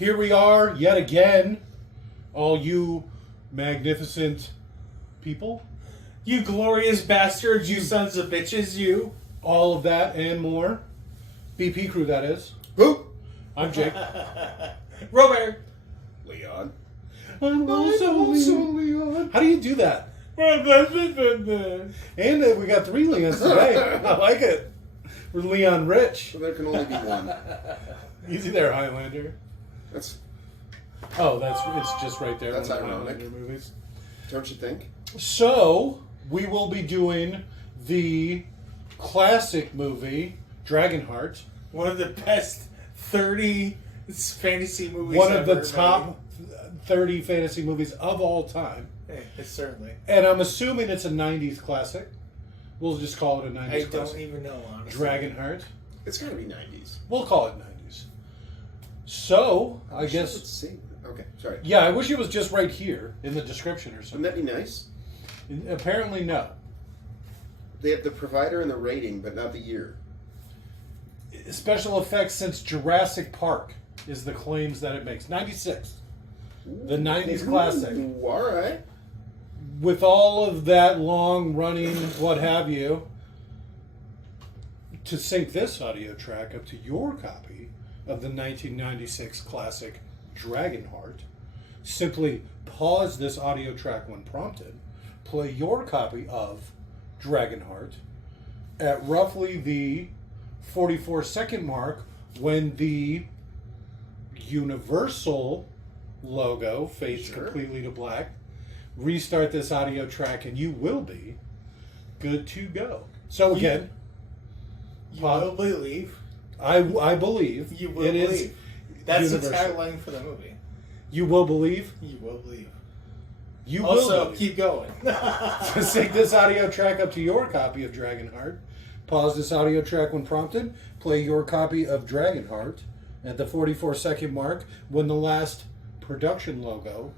Here we are yet again, all you magnificent people. You glorious bastards, you sons of bitches, you. All of that and more. BP crew, that is. Who? I'm Jake. Robert. Leon. I'm also Leon. How do you do that? And we got 3 Leons today. I like it. We're Leon Rich. So there can only be one. Easy there, Highlander. That's, It's just right there. That's in the ironic. Highlander movies. don't you think? So, we will be doing the classic movie, Dragonheart. One of the best 30 fantasy movies One of the ever top 30 fantasy movies of all time. made. Certainly. And I'm assuming it's a 90s classic. We'll just call it a 90s I classic. don't even know, honestly. Dragonheart. It's got to be 90s. We'll call it 90s. So, I guess... Let's see. Okay, sorry. Yeah, I wish it was just right here in the description or Wouldn't something. that be nice? Apparently, no. They have the provider and the rating, but not the year. Special effects since Jurassic Park is the claims that it makes. 96. The 90s classic. Ooh, all right. With all of that long running, what have you, to sync this audio track up to your copy of the 1996 classic Dragonheart, simply pause this audio track when prompted, play your copy of Dragonheart at roughly the 44-second mark when the Universal logo fades completely to black. Restart this audio track and you will be good to go. So again, You will believe. I believe You will it believe. is That's the Universal. tagline for the movie. You will believe. You will believe. You Also, will believe. keep going. So sync this audio track up to your copy of Dragonheart. Pause this audio track when prompted. Play your copy of Dragonheart at the 44-second mark when the last production logo,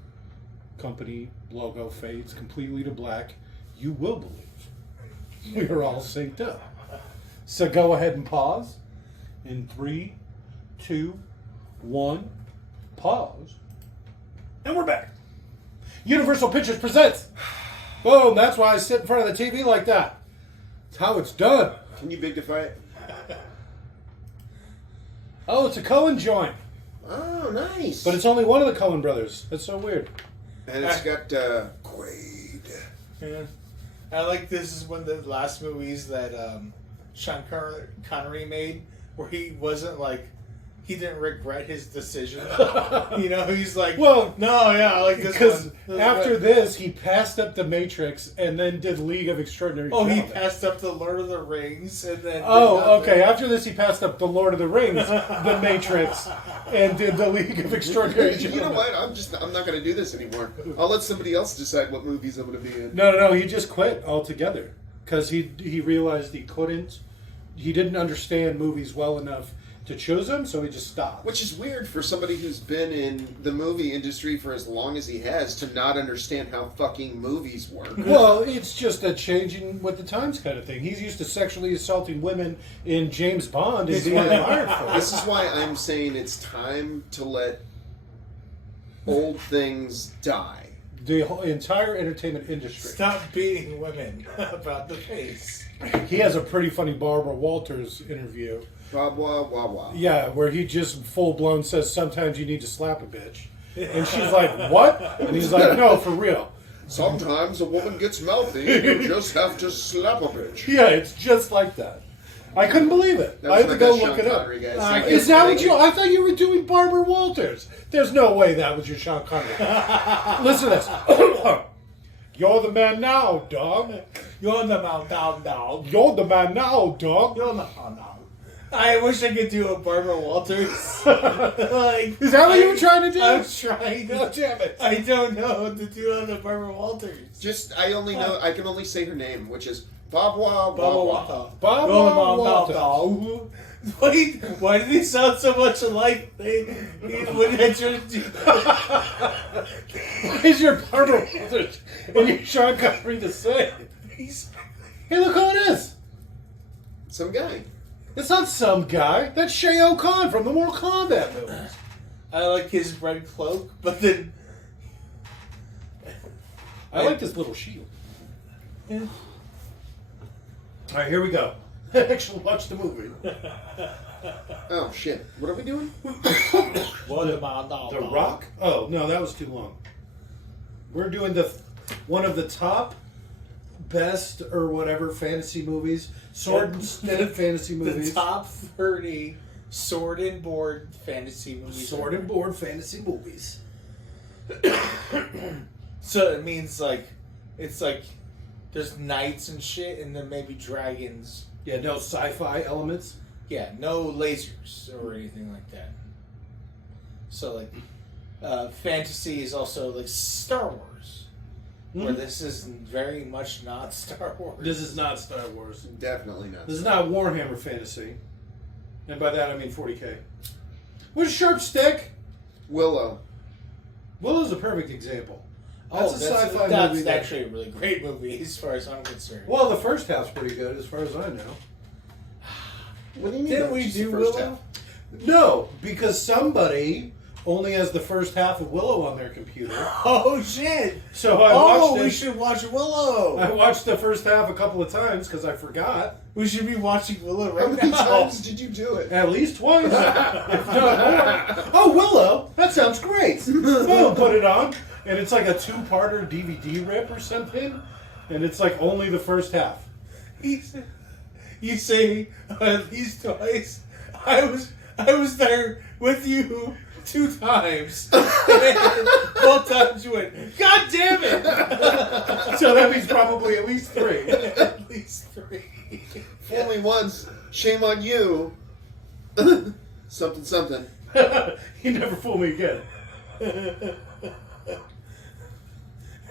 company logo, fades completely to black. You will believe. We are all synced up. So go ahead and pause. In 3, 2, 1, pause. And we're back. Universal Pictures presents. Boom, that's why I sit in front of the TV like that. It's how it's done. Can you bigify it? Oh, it's a Coen joint. Oh, nice. But it's only one of the Coen brothers. That's so weird. And it's got Quaid. Yeah. I like this is one of the last movies that Sean Connery made where he wasn't like, he didn't regret his decision. You know, he's like, Well, no, yeah, I like this because one. This is after good. this, he passed up The Matrix and then did League of Extraordinary Oh, he Gentlemen. passed up the Lord of the Rings and then. Oh, okay. After this, he passed up The Lord of the Rings, The Matrix, and did the League of Extraordinary You know Gentlemen. what? I'm not going to do this anymore. I'll let somebody else decide what movies I'm going to be in. No. He just quit altogether because he realized he couldn't. He didn't understand movies well enough to choose them, so he just stopped. Which is weird for somebody who's been in the movie industry for as long as he has to not understand how fucking movies work. Well, it's just a changing with the times kind of thing. He's used to sexually assaulting women in James Bond and being admired for it. This is why I'm saying it's time to let old things die. The whole entire entertainment industry. Stop beating women about the face. He has a pretty funny Barbara Walters interview. Wah, wah, wah, wah. Yeah, where he just full blown says sometimes you need to slap a bitch. And she's like, what? And he's like, no, for real. Sometimes a woman gets mouthy and you just have to slap a bitch. Yeah, it's just like that. I couldn't believe it. That I was had to my go best look Sean it up. Connery, guys. Is that what you... I thought you were doing Barbara Walters. There's no way that was your Sean Connery. Listen to this. You're the man now, dog. You're the man now, dog. You're the man now, dog. You're the man now. I wish I could do a Barbara Walters. Like, Is that what you were trying to do? I was trying. God damn it. I don't know what to do on the Barbara Walters. Just, I can only say her name, which is Bob Wah Barbara Wah Wah. Walters. Barbara You're the man now, Walters. dog. Wait, why do they sound so much alike? When I try to do Why is your Barbara Walters and your Sean Connery the same? Hey, look who it is. Some guy. It's not some guy. That's Shea O'Kon from the Mortal Kombat movies. I like his red cloak, but then I like this little shield. Yeah. All right, here we go. Actually, watch the movie. Oh shit! What are we doing? What am I now? The Rock? Oh no, that was too long. We're doing one of the top best or whatever fantasy movies, sword and fantasy movies. The top 30 sword and board fantasy movies. Sword and board fantasy movies. So it means like it's like there's knights and shit, and then maybe dragons. Yeah, no sci-fi elements. Yeah, no lasers or anything like that. So like, fantasy is also like Star Wars, where this is very much not Star Wars. This is not Star Wars. Definitely not. This is not Warhammer fantasy, and by that I mean 40K. What's a sharp stick? Willow. Willow's a perfect example. That's a sci-fi that's movie. actually a really great movie as far as I'm concerned. Well, the first half's pretty good as far as I know. What do you mean? Didn't that's we just do the first Willow? half? No, because somebody only has the first half of Willow on their computer. Oh shit! So I watched we it. should watch Willow. I watched the first half a couple of times because I forgot. We should be watching Willow How right many now. times did you do it? At least twice, if not more. Oh, Willow! That sounds great. Boom, put it on, and it's like a two-parter DVD rip or something, and it's like only the first half. You say at least twice. I was there with you 2 times. Both times you went, God damn it! So that means probably at least 3. At least 3. Fool me once, shame on you. Something, something. You never fool me again.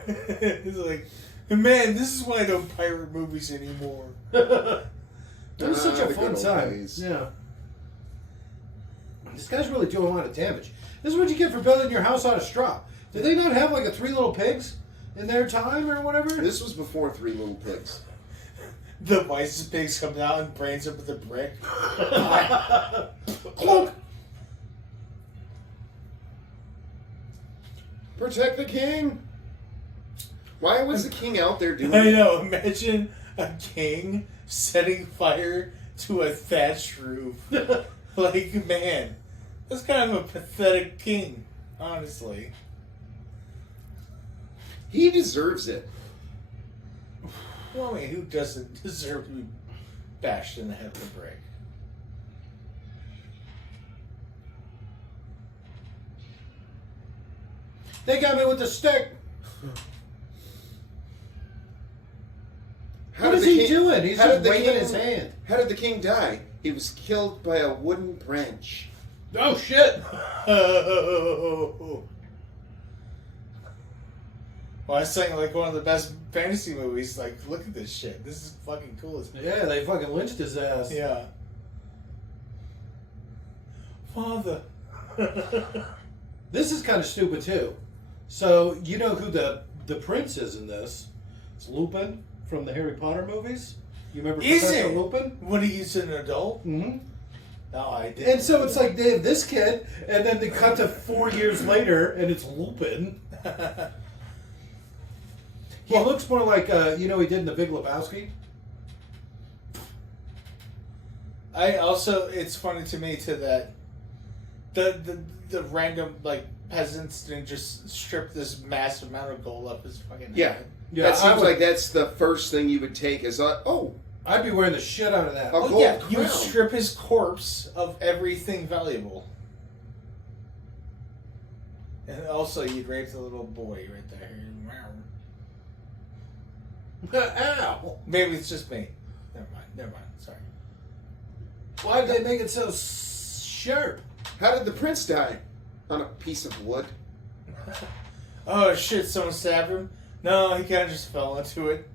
It's like, man, this is why I don't pirate movies anymore. It was such a The fun good old time. days. Yeah. This guy's really doing a lot of damage. This is what you get for building your house out of straw. Did they not have like a 3 Little Pigs in their time or whatever? This was before Three Little Pigs. The wisest pigs comes out and brains him with a brick. Clunk! Protect the king. Why was the king out there doing I it? know, imagine a king setting fire to a thatched roof. Like, man, that's kind of a pathetic king, honestly. He deserves it. Well, I mean, who doesn't deserve to be bashed in the head with a brick? They got me with the stick. What is he doing? He's just waving his hand. How did the king die? He was killed by a wooden branch. Oh, shit. Oh. Well, I was saying, like, one of the best fantasy movies. Like, look at this shit. This is fucking cool as Yeah, they fucking lynched his ass. Yeah. Father. This is kind of stupid, too. So, you know who the prince is in this? It's Lupin from the Harry Potter movies. You remember Is Professor it? Lupin? When he's an adult? Mm-hmm. No, I didn't. And so it's like they have this kid, and then they cut to 4 years later, and it's Lupin. He looks more like, he did in The Big Lebowski. I also, it's funny to me too that the random like peasants didn't just strip this massive amount of gold up his fucking Yeah. head. Yeah, That seems like that's the first thing you would take as I'd be wearing the shit out of that. Oh, Oh gold yeah, you would crown. strip his corpse of everything valuable. And also, you'd rape the little boy right there. Ow! Maybe it's just me. Never mind. Sorry. Why did they make it so sharp? How did the prince die? On a piece of wood. Oh shit! Someone stabbed him. No, he kind of just fell into it.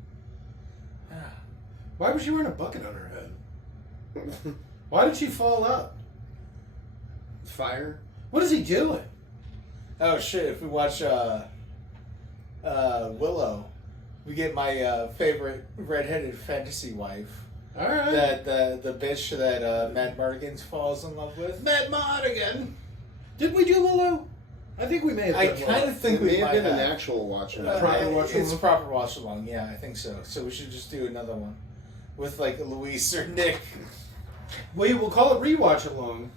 Why was she wearing a bucket on her head? Why did she fall out? Fire. What is he doing? Oh shit! If we watch Willow, we get my favorite redheaded fantasy wife. All right. That the bitch that Matt Mardigan falls in love with. Matt Mardigan. Did we do Lulu? I think we may have. I done kind Lulu. of think It we may have might been have. an actual watch. Proper watch It's along? proper watch along. Yeah, I think so. So we should just do another one with like Luis or Nick. We'll call it rewatch along,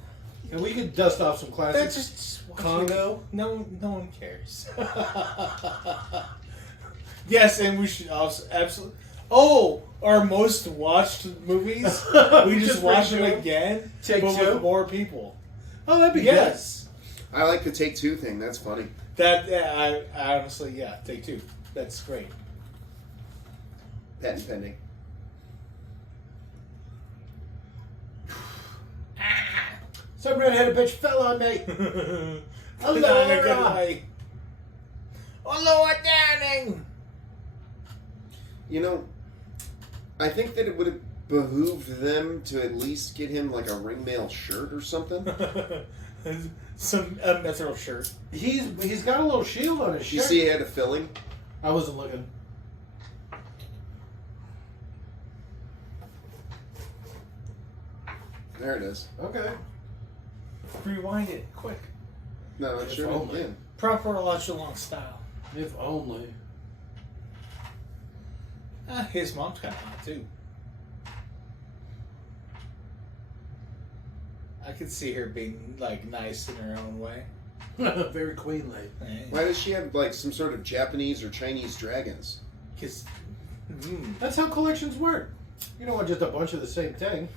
and we could dust off some That's classics. just watch Congo. it. No one cares. Yes, and we should also absolutely. Oh, our most watched movies. We just watch them redo 'em. again, Take but two? with more people. Oh, that'd be Yes, I like the Take Two thing. That's funny. that I honestly take two. That's great. Patent pending. good. Some redheaded bitch fell on me. Not in a good way. Oh, Lord Downing. You know, I think that it would have behooved them to at least get him like a ringmail shirt or something. A mithril shirt. He's got a little shield on his shirt. You see, he had a filling. I wasn't looking. There it is. Okay. Rewind it quick. No, If sure only. again. Proper watch along style. If only. His mom's kind of hot too. I could see her being like nice in her own way. Very queenly. Why does she have like some sort of Japanese or Chinese dragons? Because That's how collections work. You don't want just a bunch of the same thing.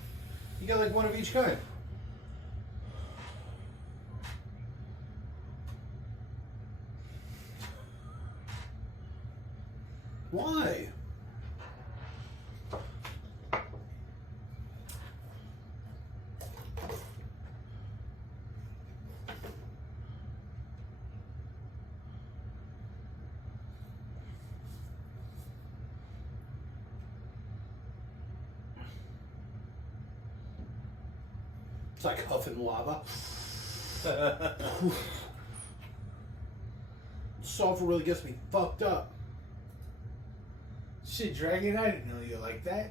You got like one of each kind. Why? It's like huffing lava. Sulfur really gets me fucked up. shit, Dragon, I didn't know you like that.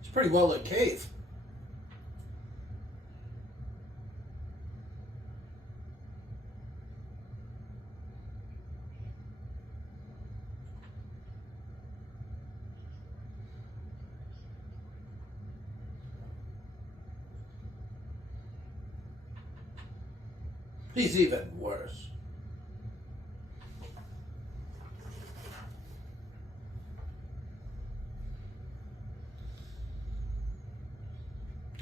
It's a pretty well lit cave. He's even worse.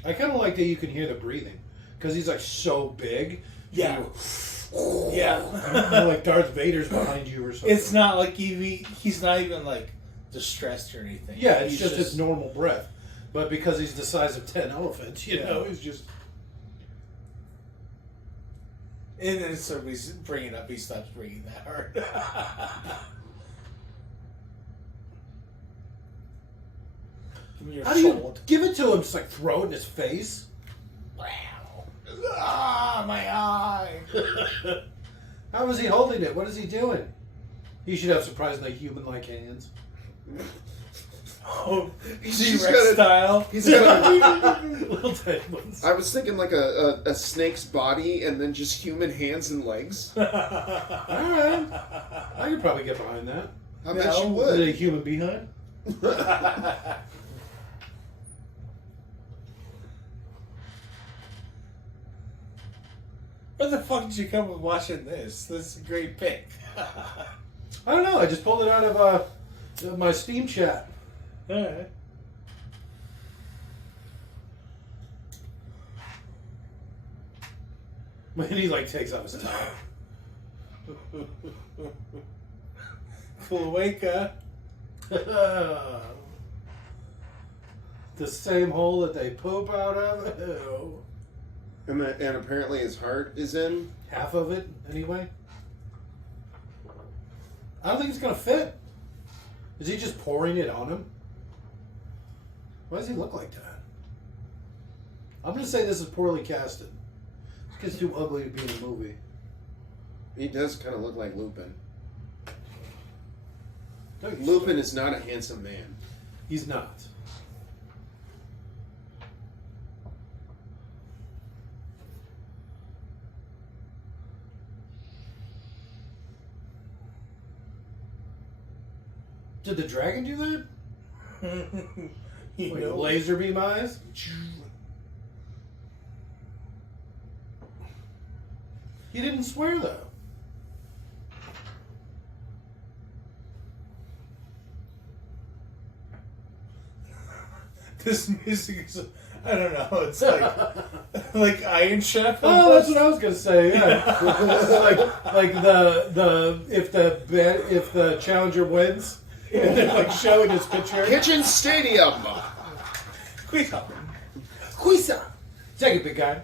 I kind of like that you can hear the breathing because he's like so big. Yeah. You Yeah. like Darth Vader's behind you or something. It's not like he's not even like distressed or anything. Yeah, it's He's just his normal breath. But because he's the size of 10 elephants, you know, he's just. And then so we bring it up, he stops breathing that hard. Give me your How do you sword. give it to him? Just like throw it in his face? Ah, my eye. How is he holding it? What is he doing? He should have surprisingly human-like hands. Oh, He's T-Rex just got a- style. He's got Little tiny ones. I was thinking like a snake's body and then just human hands and legs. All right, I could probably get behind that. I bet you Is it a would. human behind? Where the fuck did you come with watching this? This is a great pick. I don't know. I just pulled it out of my Steam chat. Alright. When he like takes off his top. Cloaca. The same hole that they poop out of. Ew. And apparently his heart is in. Half of it, anyway. I don't think it's gonna fit. Is he just pouring it on him? Why does he look like that? I'm gonna say this is poorly casted. This kid's too ugly to be in a movie. He does kind of look like Lupin. Don't you Lupin is not a handsome man. He's not. Did the dragon do that? Like laser beam eyes? He didn't swear though. This music is, I don't know, it's like Iron Chef. Oh, that's what I was gonna say. Yeah, like the if the challenger wins, and they're like showing his picture. Kitchen Stadium. Quisa. Quisa, take it, big guy.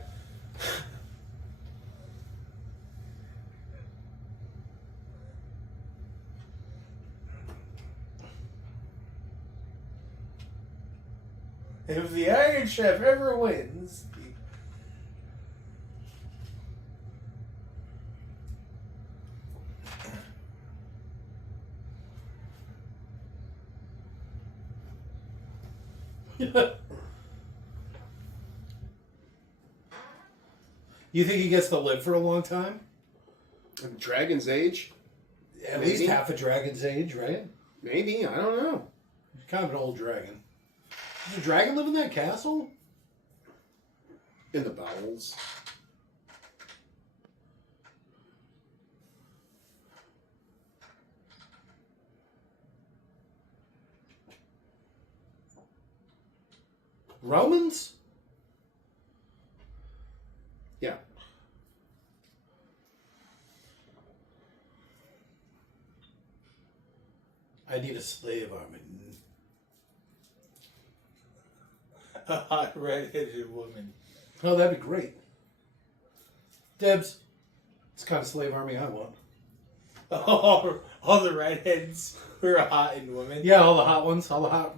If the Iron Chef ever wins, You think he gets to live for a long time? Dragon's Age? At Maybe. least half a dragon's age, right? Maybe. I don't know. He's kind of an old dragon. Does a dragon live in that castle? In the bowels. Romans? Yeah. I need a slave army. a hot red-headed woman. Oh, that'd be great. Debs, it's the kind of slave army I want. All the redheads who are hot and women. Yeah, all the hot ones, all the hot.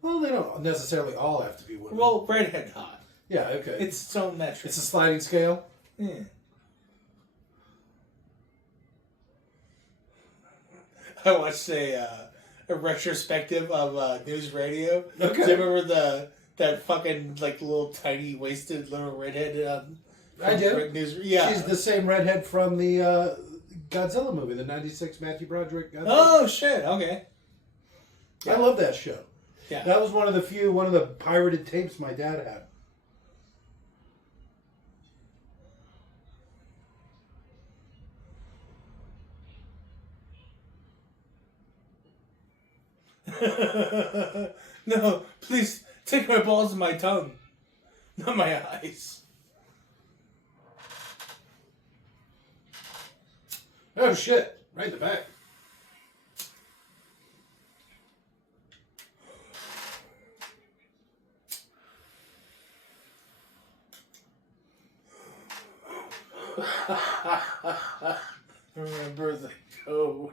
Well, they don't necessarily all have to be women. Well, redhead hot. Yeah, okay. It's its own metric. It's a sliding scale. Yeah. I watched a retrospective of news radio. Okay. Do you remember that fucking like little tiny wasted little redhead? I do. News, yeah. She's the same redhead from the Godzilla movie, the '96 Matthew Broderick. Godzilla. Oh shit! Okay. I love that show. Yeah. That was one of the pirated tapes my dad had. No, please take my balls and my tongue, not my eyes. Oh shit! Right in the back. Remember the code.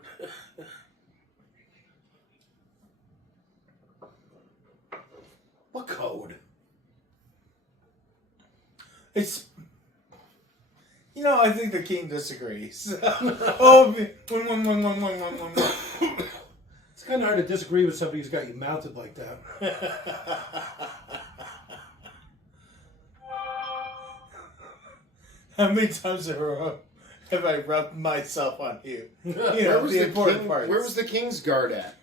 What code? It's. You know, I think the king disagrees. Oh, one. It's kind of hard to disagree with somebody who's got you mounted like that. How many times have I rubbed myself on you? You know, Where was the the important king, parts. Where was the King's Guard at?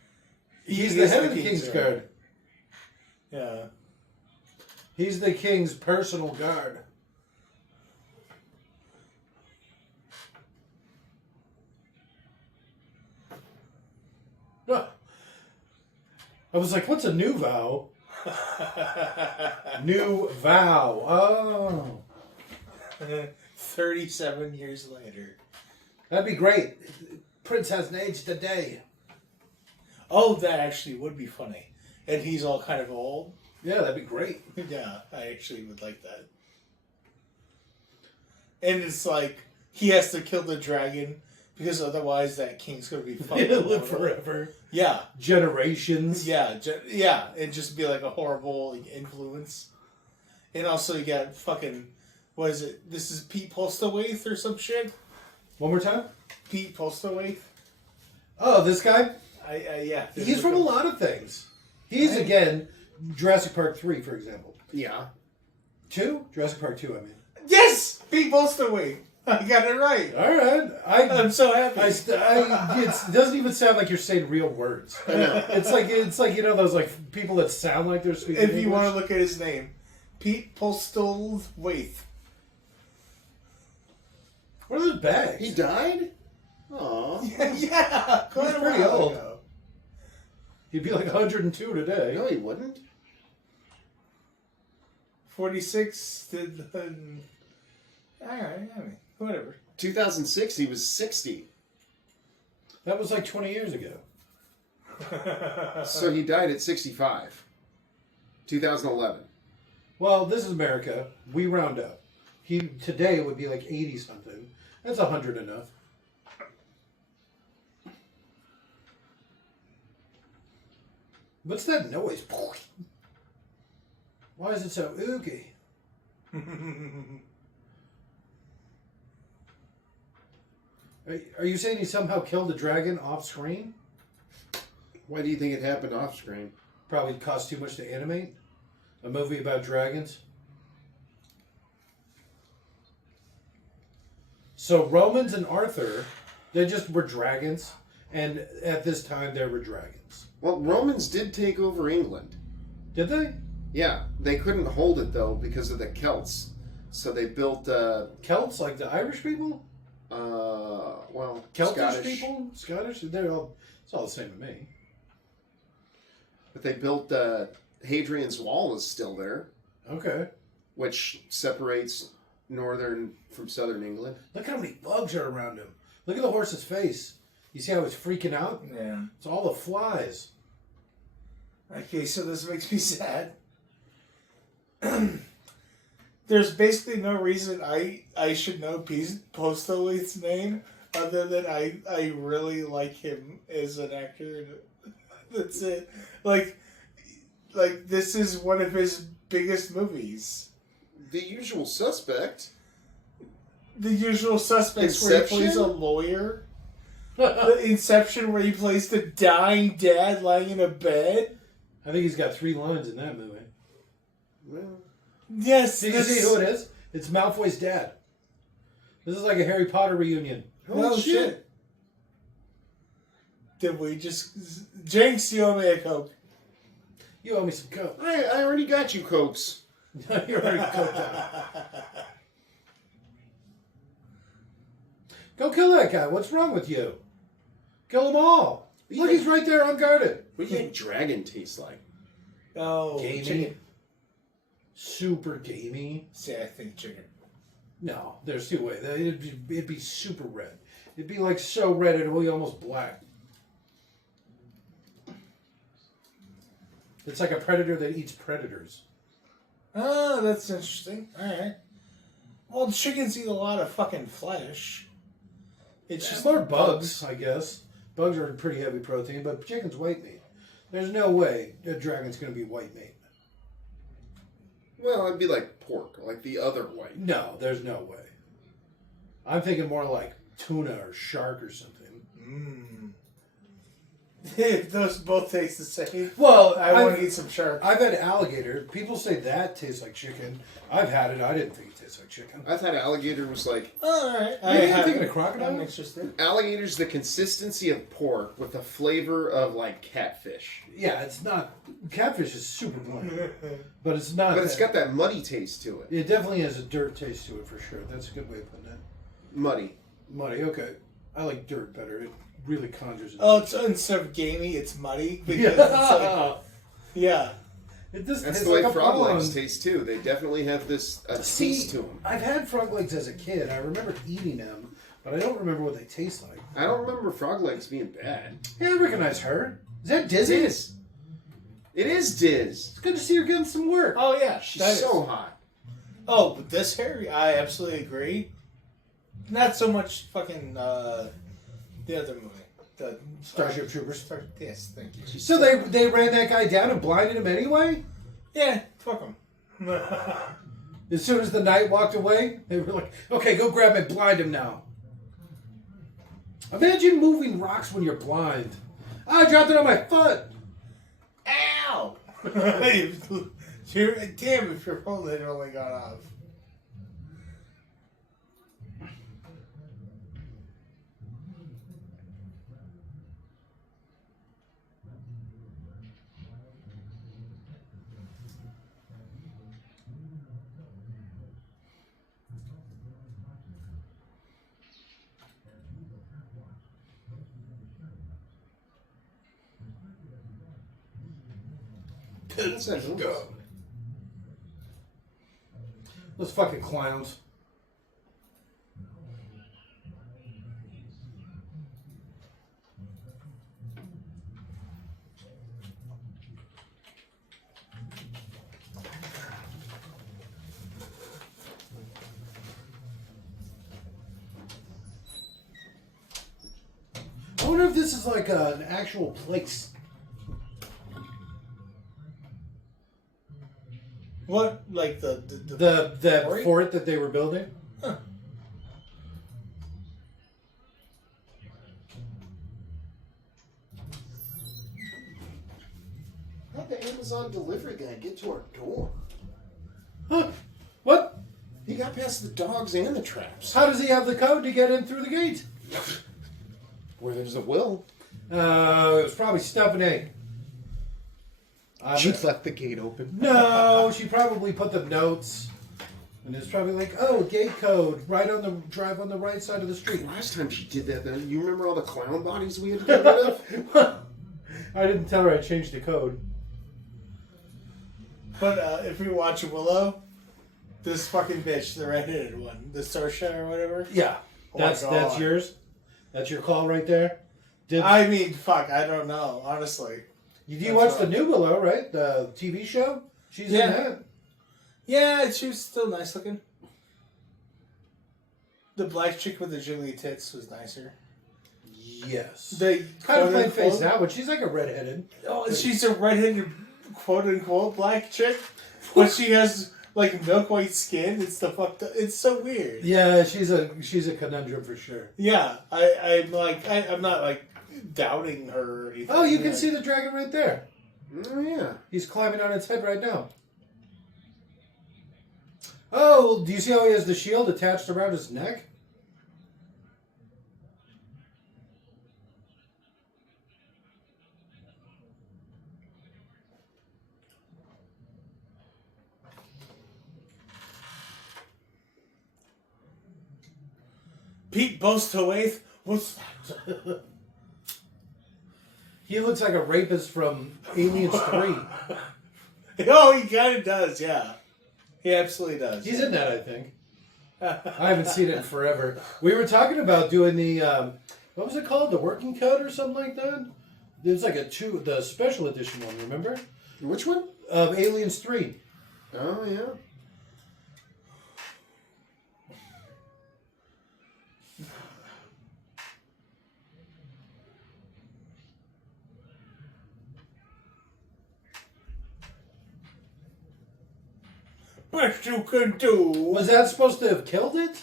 He's He the is head of the King's Guard. Yeah. He's the king's personal guard. Ah. I was like, what's a new vow? New vow. Oh. 37 years later. That'd be great. Prince hasn't aged a day. Oh, that actually would be funny. And he's all kind of old. Yeah, that'd be great. Yeah, I actually would like that. And it's like, he has to kill the dragon Because otherwise that king's going to be fucking It'll live immortal. forever. Yeah. Generations. Yeah, and just be like a horrible influence. And also you got fucking, what is it? This is Pete Postlewaite or some shit? One more time? Pete Postlewaite? Oh, this guy? Yeah. He's from a lot of things. He's, again, Jurassic Park 3, for example. Yeah. 2? Jurassic Park 2, I mean. Yes! Pete Postlewaite! I got it right. All right. I'm so happy. It doesn't even sound like you're saying real words. I know. It's like you know those like people that sound like they're speaking If English? you want to look at his name. Pete Postlewaite. What are those bags? He died? Aw. Yeah, quite a pretty while old. ago. He'd be like 102 today. No, he wouldn't. 46 did. Alright, I mean, whatever. 2006, he was 60. That was like 20 years ago. So he died at 65. 2011. Well, this is America. We round up. Today would be like 80 something. That's 100 enough. What's that noise? Why is it so ooky? Are you saying he somehow killed a dragon off screen? Why do you think it happened off screen? Probably cost too much to animate. A movie about dragons. So Romans and Arthur, they just were dragons, and at this time there were dragons. Well, Romans did take over England. Did they? Yeah, they couldn't hold it though because of the Celts. So they built, Celts, like the Irish people? well, Celtish Scottish people? Scottish? It's all the same to me. But they built Hadrian's Wall is still there, Okay. which separates northern from southern England. Look how many bugs are around him. Look at the horse's face. You see how it's freaking out? Yeah. It's all the flies. Okay, so this makes me sad. There's basically no reason I should know Postlewaite's name other than I really like him as an actor. That's it. Like this is one of his biggest movies. The Usual Suspect. The Usual Suspects, Inception? where he plays a lawyer. The Inception, where he plays the dying dad lying in a bed. I think he's got 3 lines in that movie. Well, Yes. Did you see who it is? It's Malfoy's dad. This is like a Harry Potter reunion. Oh, shit. Did we just... Jinx, you owe me a Coke. You owe me some coke. I already got you, Cokes. You're already coked out. Go kill that guy. What's wrong with you? Kill them all. Look, he's right there unguarded. What do you think dragon tastes like? Oh, Gamey. chicken. Super gamey. See, I think chicken. No, there's 2 ways. It'd be super red. It'd be like so red it'd be almost black. It's like a predator that eats predators. Oh, that's interesting. Alright. Well, chickens eat a lot of fucking flesh. It's just More bugs, I guess. Bugs are pretty heavy protein, but chicken's white meat. There's no way a dragon's going to be white meat. Well, it'd be like pork, like the other white. No, there's no way. I'm thinking more like tuna or shark or something. If those both taste the same, Well, I want to eat some shark. I've had alligator. People say that tastes like chicken. I've had it. I didn't think it tastes like chicken. I thought alligator was like... Alright. I'm thinking of crocodile. I'm interested. Alligator's the consistency of pork with the flavor of like catfish. Yeah, it's not. Catfish is super bland, but it's not. But it's got that muddy taste to it. It definitely has a dirt taste to it for sure. That's a good way of putting it. Muddy. Muddy. Okay, I like dirt better. It really conjures it. Oh, it's instead of gamey, it's muddy. Because it's like, yeah. It just That's tastes the way like a frog pond. legs taste too. They definitely have this taste to them. I've had frog legs as a kid. I remember eating them, but I don't remember what they taste like. I don't remember frog legs being bad. Yeah, I recognize her. Is that Dizzy? Diz. It is Diz. It's good to see her getting some work. Oh, yeah. She's that is. so hot. Oh, but this hair, I absolutely agree. Not so much fucking The other movie. The Starship Troopers. Yes, thank you. So they ran that guy down and blinded him anyway? Yeah, fuck him. As soon as the knight walked away, they were like, okay, go grab him and blind him now. Imagine moving rocks when you're blind. I dropped it on my foot. Ow! Damn, if your phone had only gone off. What's that noise? Those fucking clowns. I wonder if this is like an actual place. What? Like the The fort that they were building? Huh. How'd the Amazon delivery guy get to our door? Huh? What? He got past the dogs and the traps. How does he have the code to get in through the gate? Where there's a will. It was probably Stephanie. She left the gate open. No, she probably put the notes. And it's probably like, oh, gate code, right on the drive on the right side of the street. Last time she did that, then you remember all the clown bodies we had to get rid of? I didn't tell her I changed the code. But if you watch Willow, this fucking bitch, the redheaded one, the Saoirse or whatever. Yeah, Oh my that's God. yours. That's your call right there. I mean, fuck, I don't know, honestly. You watch the new Willow, right? The TV show. She's in that. Yeah, she was still nice looking. The black chick with the jiggly tits was nicer. Yes. The Kind of plain quote-unquote- face now, but she's like a redheaded. Oh, she's a redheaded quote unquote black chick, but she has like milk white skin. It's the fucked up. It's so weird. Yeah, she's a conundrum for sure. Yeah, I'm not like doubting her or anything. Oh, you can see the dragon right there. Oh, yeah. He's climbing on its head right now. Oh, do you see how he has the shield attached around his neck? Pete Bostowayth. What's that? He looks like a rapist from Aliens 3. Oh, he kind of does. Yeah, he absolutely does. He's in that, I think. I haven't seen it in forever. We were talking about doing the, what was it called? The working cut or something like that? There's like the special edition one, remember? Which one? Aliens 3. Oh, yeah. Best you can do. Was that supposed to have killed it?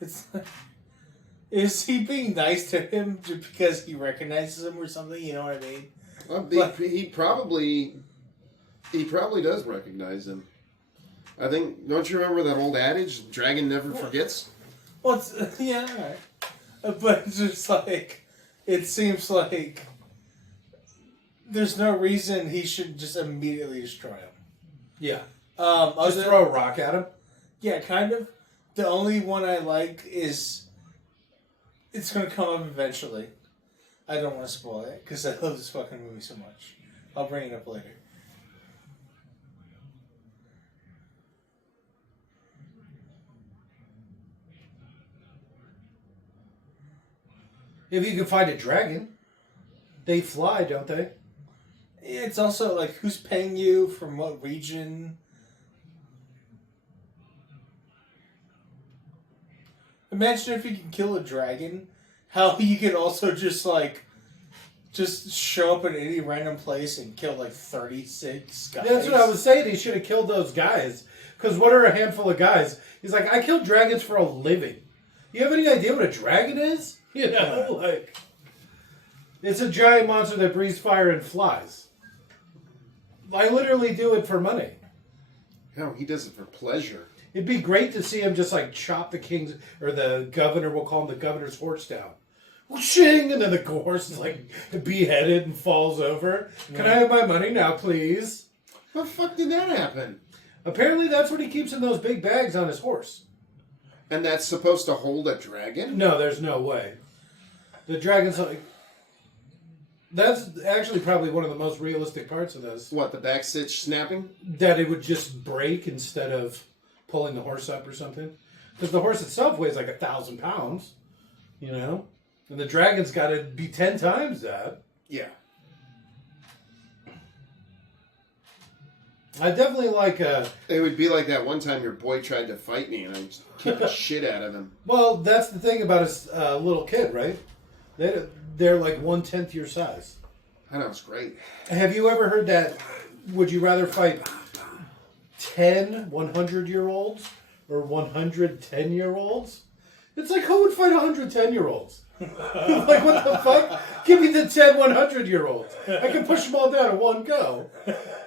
It's. Is he being nice to him just because he recognizes him or something? You know what I mean? He probably does recognize him. I think. Don't you remember that old adage? Dragon never forgets. Well, it's, yeah, all right. But it's just like, it seems like there's no reason he should just immediately destroy him. Yeah. Just Just throw a rock at him? Yeah, kind of. The only one I like is, it's going to come up eventually. I don't want to spoil it, because I love this fucking movie so much. I'll bring it up later. If you can find a dragon. They fly, don't they? It's also like who's paying you, from what region. Imagine if you could kill a dragon, how you could also just show up in any random place and kill like 36 guys. That's what I was saying. He should have killed those guys. Because what are a handful of guys? He's like, I kill dragons for a living. You have any idea what a dragon is? You know, like, it's a giant monster that breathes fire and flies. I literally do it for money. No, he does it for pleasure. It'd be great to see him just like chop the king's, or the governor, we'll call him the governor's horse down. Whooshing! And then the horse is like beheaded and falls over. Can I have my money now, please? How the fuck did that happen? Apparently that's what he keeps in those big bags on his horse. And that's supposed to hold a dragon? No, there's no way. The dragon's like... That's actually probably one of the most realistic parts of this. What, the back stitch snapping? That it would just break instead of pulling the horse up or something. Because the horse itself weighs like 1,000 pounds. You know? And the dragon's got to be 10 times that. Yeah. I definitely like... It would be like that one time your boy tried to fight me and I just kicked the shit out of him. Well, that's the thing about a little kid, right? They're like 1/10 your size. I know, it's great. Have you ever heard that, would you rather fight 10 100-year-olds or 110-year-olds? It's like, who would fight 110-year-olds? Like, what the fuck? Give me the 10 100-year-olds. I can push them all down in one go.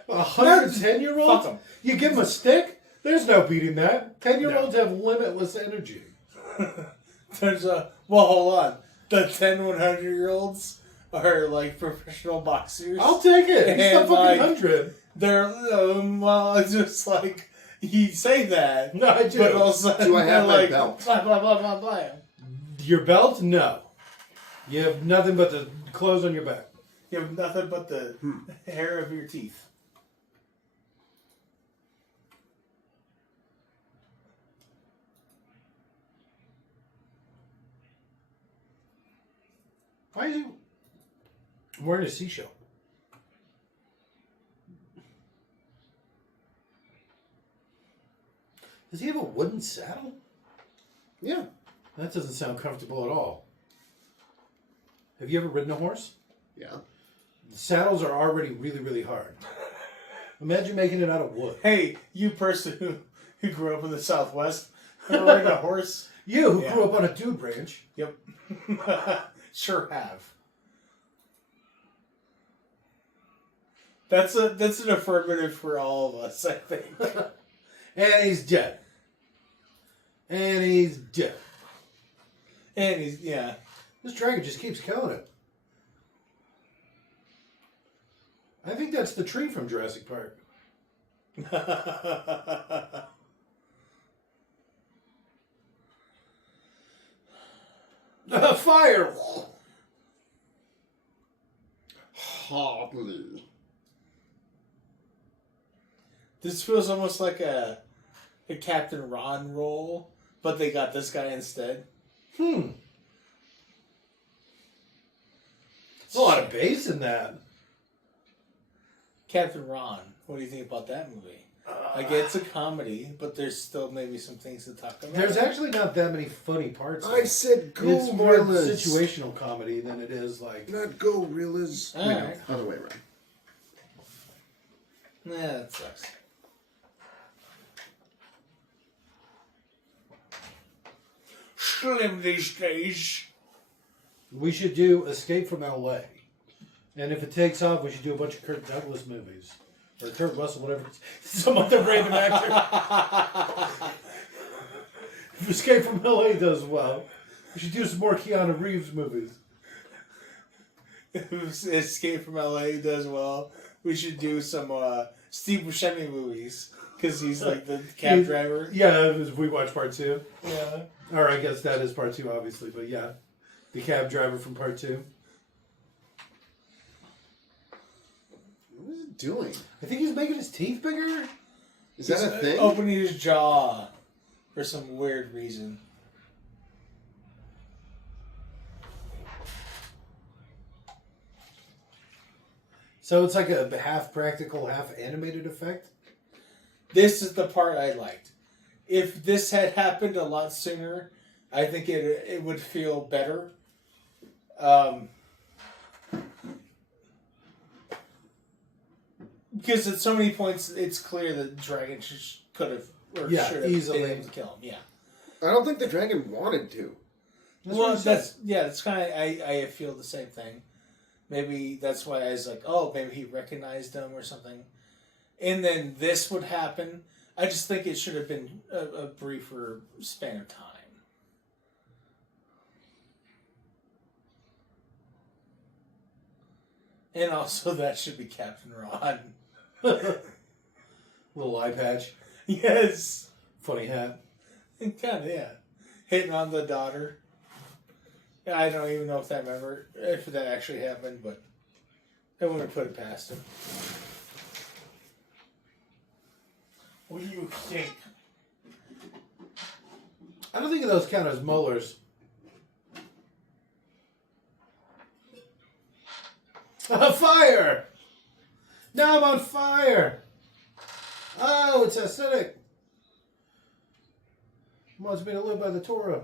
110-year-olds? You give them a stick? There's no beating that. 10-year-olds have limitless energy. Well, hold on. The 10 100-year-olds are like professional boxers. I'll take it. It's the fucking 100. They're, well, it's just like, you say that. No, I do. But also, Do I have my like, belt? blah, blah, blah, blah, blah. Your belt? No. You have nothing but the clothes on your back. You have nothing but the hair of your teeth. Why is he wearing a seashell? Does he have a wooden saddle? Yeah. That doesn't sound comfortable at all. Have you ever ridden a horse? Yeah. The saddles are already really, really hard. Imagine making it out of wood. Hey, you person who grew up in the Southwest, ever ridden a horse? You, who grew up on a dude ranch. Yep. Sure have. That's an affirmative for all of us, I think. And he's dead. And he's dead. And he's, yeah. This dragon just keeps killing it. I think that's the tree from Jurassic Park. Fire! Hardly. This feels almost like a Captain Ron role, but they got this guy instead. There's a lot of bass in that. Captain Ron, what do you think about that movie? Like, it's a comedy, but there's still maybe some things to talk about. There's actually not that many funny parts. I said It's more gorillas. situational comedy than it is like... Not gorillas. All right. Other way around. Nah, that sucks. Slim these days. We should do Escape from L.A. And if it takes off, we should do a bunch of Kirk Douglas movies. Or Kurt Russell, whatever. Some other random actor. If Escape from L.A. does well, we should do some more Keanu Reeves movies. If Escape from LA does well, we should do some Steve Buscemi movies. Because he's like the cab driver. Yeah, if we watch part 2. Yeah. Or I guess that is part 2, obviously. But yeah, the cab driver from part 2. What is it doing? I think he's making his teeth bigger. Is that a thing? Opening his jaw for some weird reason. So it's like a half practical, half animated effect? This is the part I liked. If this had happened a lot sooner, I think it would feel better. Because at so many points, it's clear that Dragon could have or should have easily been able to kill him. Yeah. I don't think the dragon wanted to. That's kind of I feel the same thing. Maybe that's why I was like, oh, maybe he recognized him or something, and then this would happen. I just think it should have been a briefer span of time. And also, that should be Captain Ron. Little eye patch. Yes. Funny hat. Kind of, yeah. Hitting on the daughter. I don't even know if that actually happened, but I wouldn't put it past him. What do you think? I don't think of those count as molars. Fire! Now I'm on fire! Oh, it's acidic. Wants me to live by the Torah.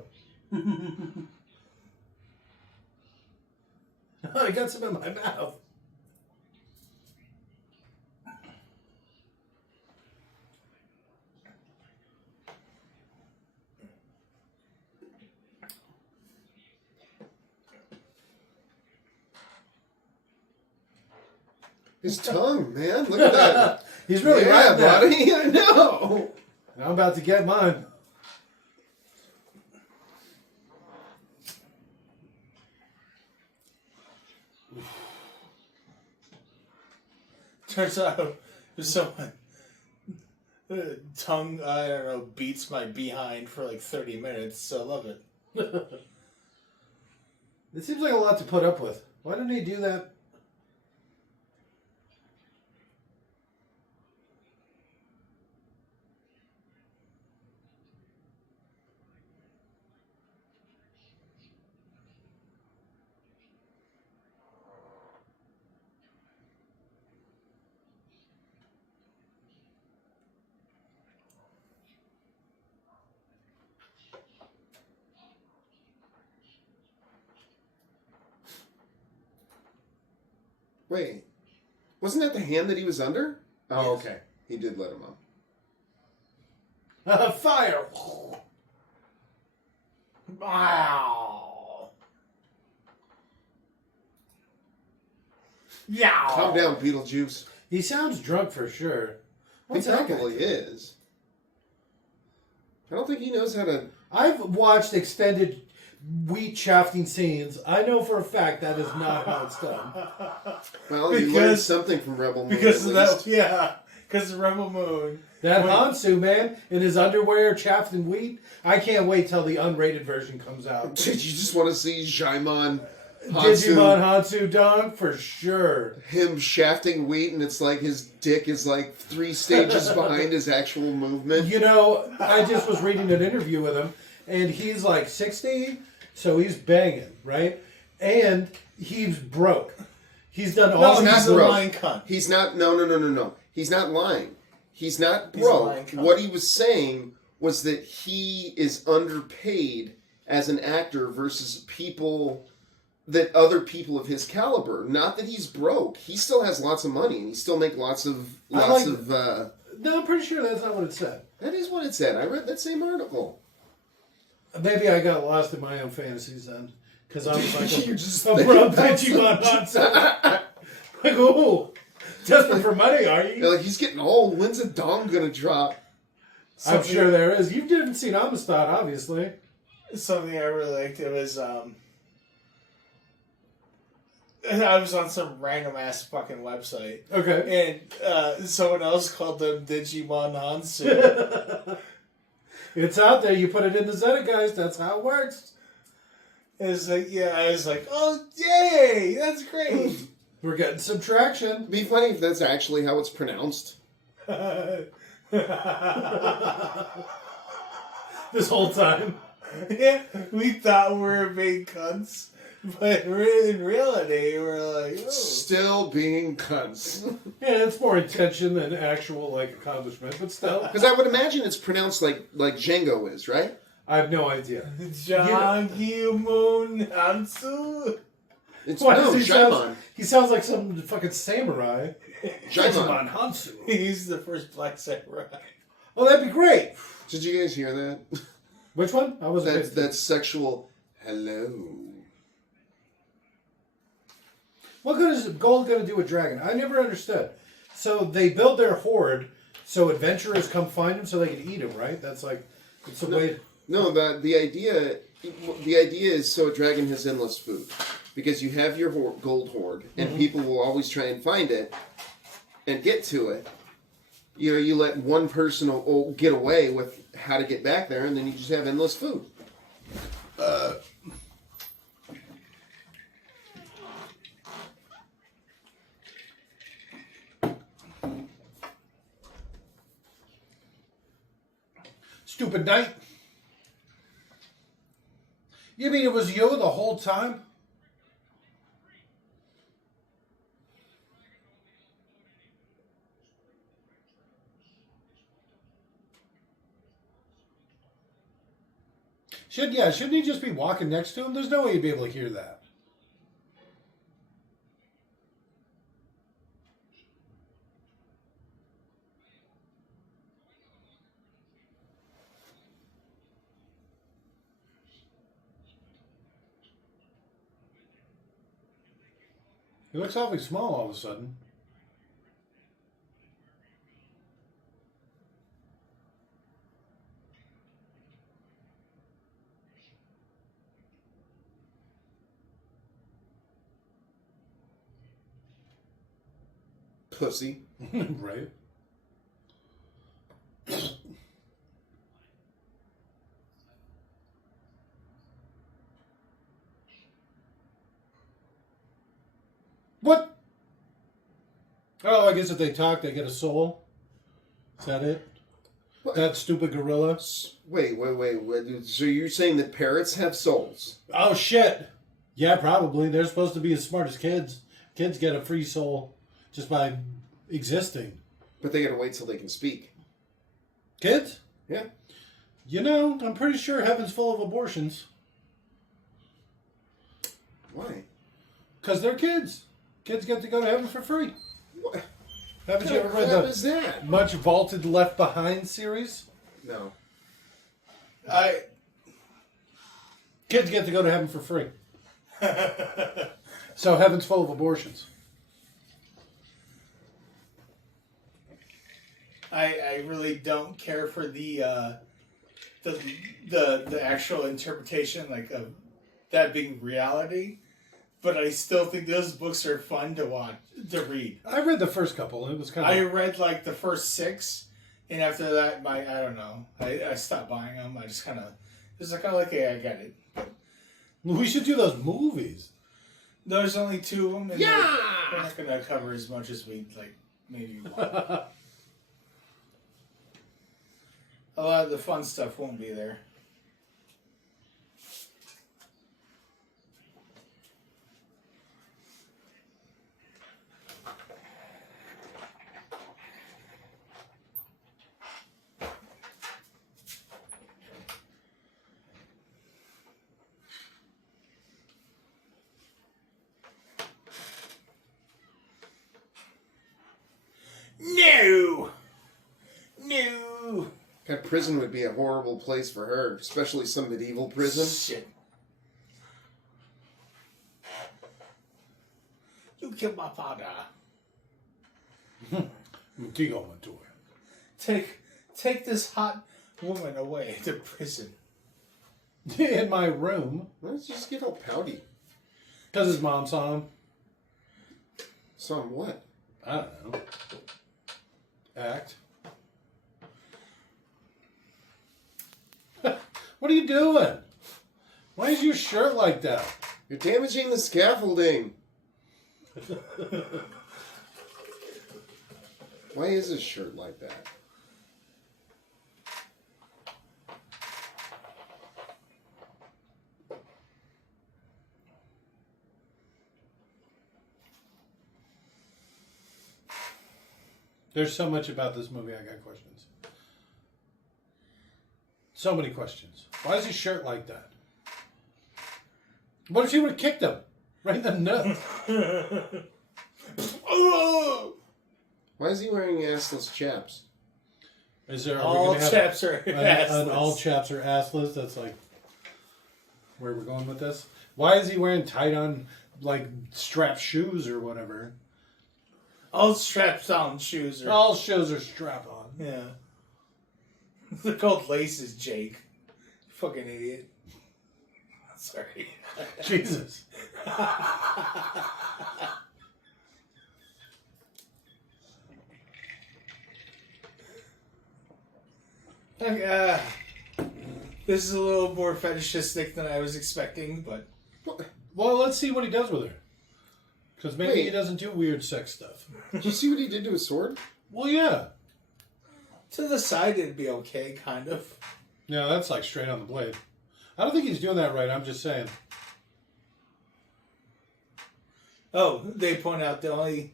I got some in my mouth. His tongue, man. Look at that. He's really yeah, right, buddy. I know. I'm about to get mine. Turns out someone tongue, I don't know, beats my behind for like 30 minutes, so I love it. It seems like a lot to put up with. Why didn't he do that? Wait. Wasn't that the hand that he was under? Oh, Yes. okay. He did let him up. Fire! Wow. Yeah. Calm down, Beetlejuice. He sounds drunk for sure. He What's that guy? probably is. I don't think he knows how to... I've watched extended wheat shafting scenes. I know for a fact that is not how it's done. Well, you learned something from Rebel Moon. Because at of least. that, yeah. Because of Rebel Moon. That Hansu, man, in his underwear, chaffed in wheat. I can't wait till the unrated version comes out. Did you just want to see Jaimon Digimon Hansu dog? For sure. him shafting wheat, and it's like his dick is like 3 stages behind his actual movement? You know, I just was reading an interview with him, and he's like 60, so he's banging, right? And he's broke. He's done all he's these not broke. lying cunt. He's not... No. He's not lying. He's not He's a lying broke. cunt. What he was saying was that he is underpaid as an actor versus other people of his caliber. Not that he's broke. He still has lots of money, and he still make lots of... No, I'm pretty sure that's not what it said. That is what it said. I read that same article. Maybe I got lost in my own fantasies then. Because I was like, You're just a thinking broke about Digimon Hansu. Like, oh, desperate for money, are you? You're like, he's getting old. When's a dong gonna drop? I'm sure there is. You didn't see Amistad, obviously. Something I really liked, it was, I was on some random ass fucking website. Okay. And someone else called them Digimon Hansu. It's out there. You put it in the Zeitgeist. That's how it works. It's like, yeah, I was like, oh, yay, that's great. We're getting some traction. It'd be funny if that's actually how it's pronounced. This whole time. Yeah, we thought we were being cunts. But in reality, we're like, oh. Still being cunts. Yeah, it's more intention than actual like accomplishment, but still. Because I would imagine it's pronounced like Django is, right? I have no idea. Jang-Moon Hansu? It's Why no, does Jaimon. he sounds like some fucking samurai. Jaimon. Hansu. He's the first black samurai. Oh, that'd be great. Did you guys hear that? Which one? I wasn't. That's sexual. Hello. What good is gold going to do with dragon? I never understood. So they build their hoard so adventurers come find them so they can eat them, right? That's like it's a way. No, the idea is so a dragon has endless food because you have your gold hoard and people will always try and find it and get to it. You know, you let one person get away with how to get back there, and then you just have endless food. Stupid knight. You mean it was you the whole time? Shouldn't he just be walking next to him? There's no way you'd be able to hear that. He looks awfully small all of a sudden. Pussy. Right. What? Oh, I guess if they talk, they get a soul. Is that it? What? That stupid gorilla? Wait. So you're saying that parrots have souls? Oh, shit. Yeah, probably. They're supposed to be as smart as kids. Kids get a free soul just by existing. But they gotta wait till they can speak. Kids? Yeah. You know, I'm pretty sure heaven's full of abortions. Why? Because they're kids. Kids get to go to heaven for free. What? Haven't you What ever read crap the is that? Much Vaulted Left Behind series? No. Kids get to go to heaven for free. So heaven's full of abortions. I really don't care for the actual interpretation, like of that being reality, but I still think those books are fun to read. I read the first couple. It was kind I of. read like the first 6, and after that, I don't know. I stopped buying them. I just kind of it's like, oh, okay, I get it. We should do those movies. There's only 2 of them, and Yeah! we're not going to cover as much as we like maybe want. A lot of the fun stuff won't be there. No! That prison would be a horrible place for her, especially some medieval prison. Shit. You killed my father. Take this hot woman away to prison. In my room. Let's just get all pouty. Because his mom saw him. Saw him what? I don't know. Act. What are you doing? Why is your shirt like that? You're damaging the scaffolding. Why is his shirt like that? There's so much about this movie. I got questions. So many questions. Why is his shirt like that? What if she would have kicked him right in the nut? Why is he wearing assless chaps? Is there all chaps are assless? All chaps are assless. That's like where we're going with this. Why is he wearing tight-on like strap shoes or whatever? All straps-on shoes. All shoes are strap-on. Yeah. They're called laces, Jake. Fucking idiot. Sorry. Jesus. This is a little more fetishistic than I was expecting, but... Well, let's see what he does with her. Because maybe Wait. he doesn't do weird sex stuff. Did you see what he did to his sword? Well, yeah. To the side, it'd be okay, kind of. Yeah, that's like straight on the blade. I don't think he's doing that right. I'm just saying. Oh, they point out the only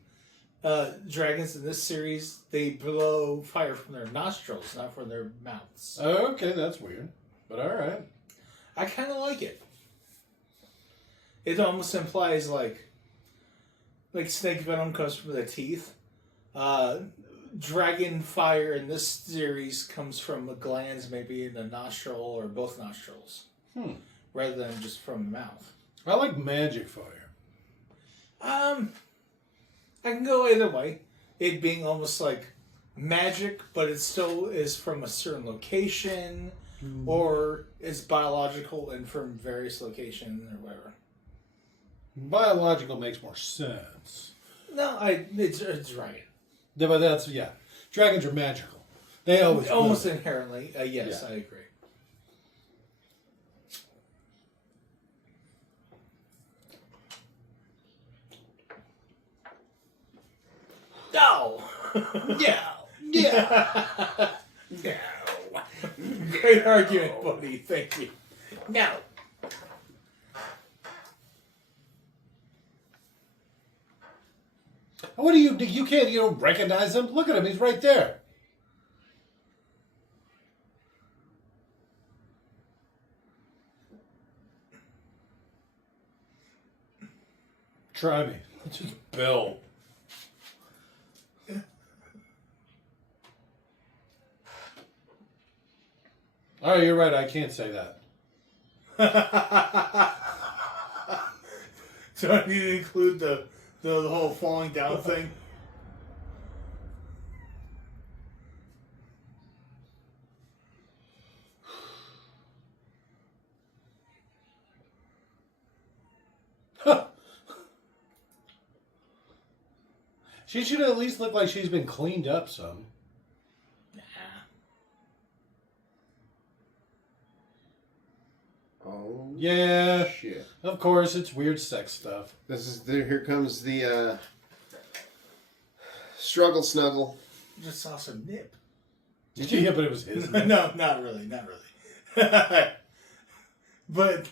dragons in this series, they blow fire from their nostrils, not from their mouths. Oh, okay, that's weird. But all right. I kind of like it. It almost implies like snake venom comes from the teeth. Dragon fire in this series comes from glands, maybe in the nostril or both nostrils, rather than just from the mouth. I like magic fire. I can go either way. It being almost like magic, but it still is from a certain location, or it's biological and from various locations or whatever. Biological makes more sense. No, it's dragon. Yeah, but that's, yeah. Dragons are magical. They always Almost will. inherently, yes, Yeah. I agree. No! Yeah. Yeah. No. Great argument, buddy. Thank you. No. What do you can't, you don't recognize him? Look at him, he's right there. Try me. It's just Bill. Oh, you're right, I can't say that. So I need to include the whole falling down thing. She should at least look like she's been cleaned up some. Oh, Yeah, shit. of course, it's weird sex stuff. Here comes the struggle snuggle. Just saw some nip. Yeah, but it was his. No, not really. But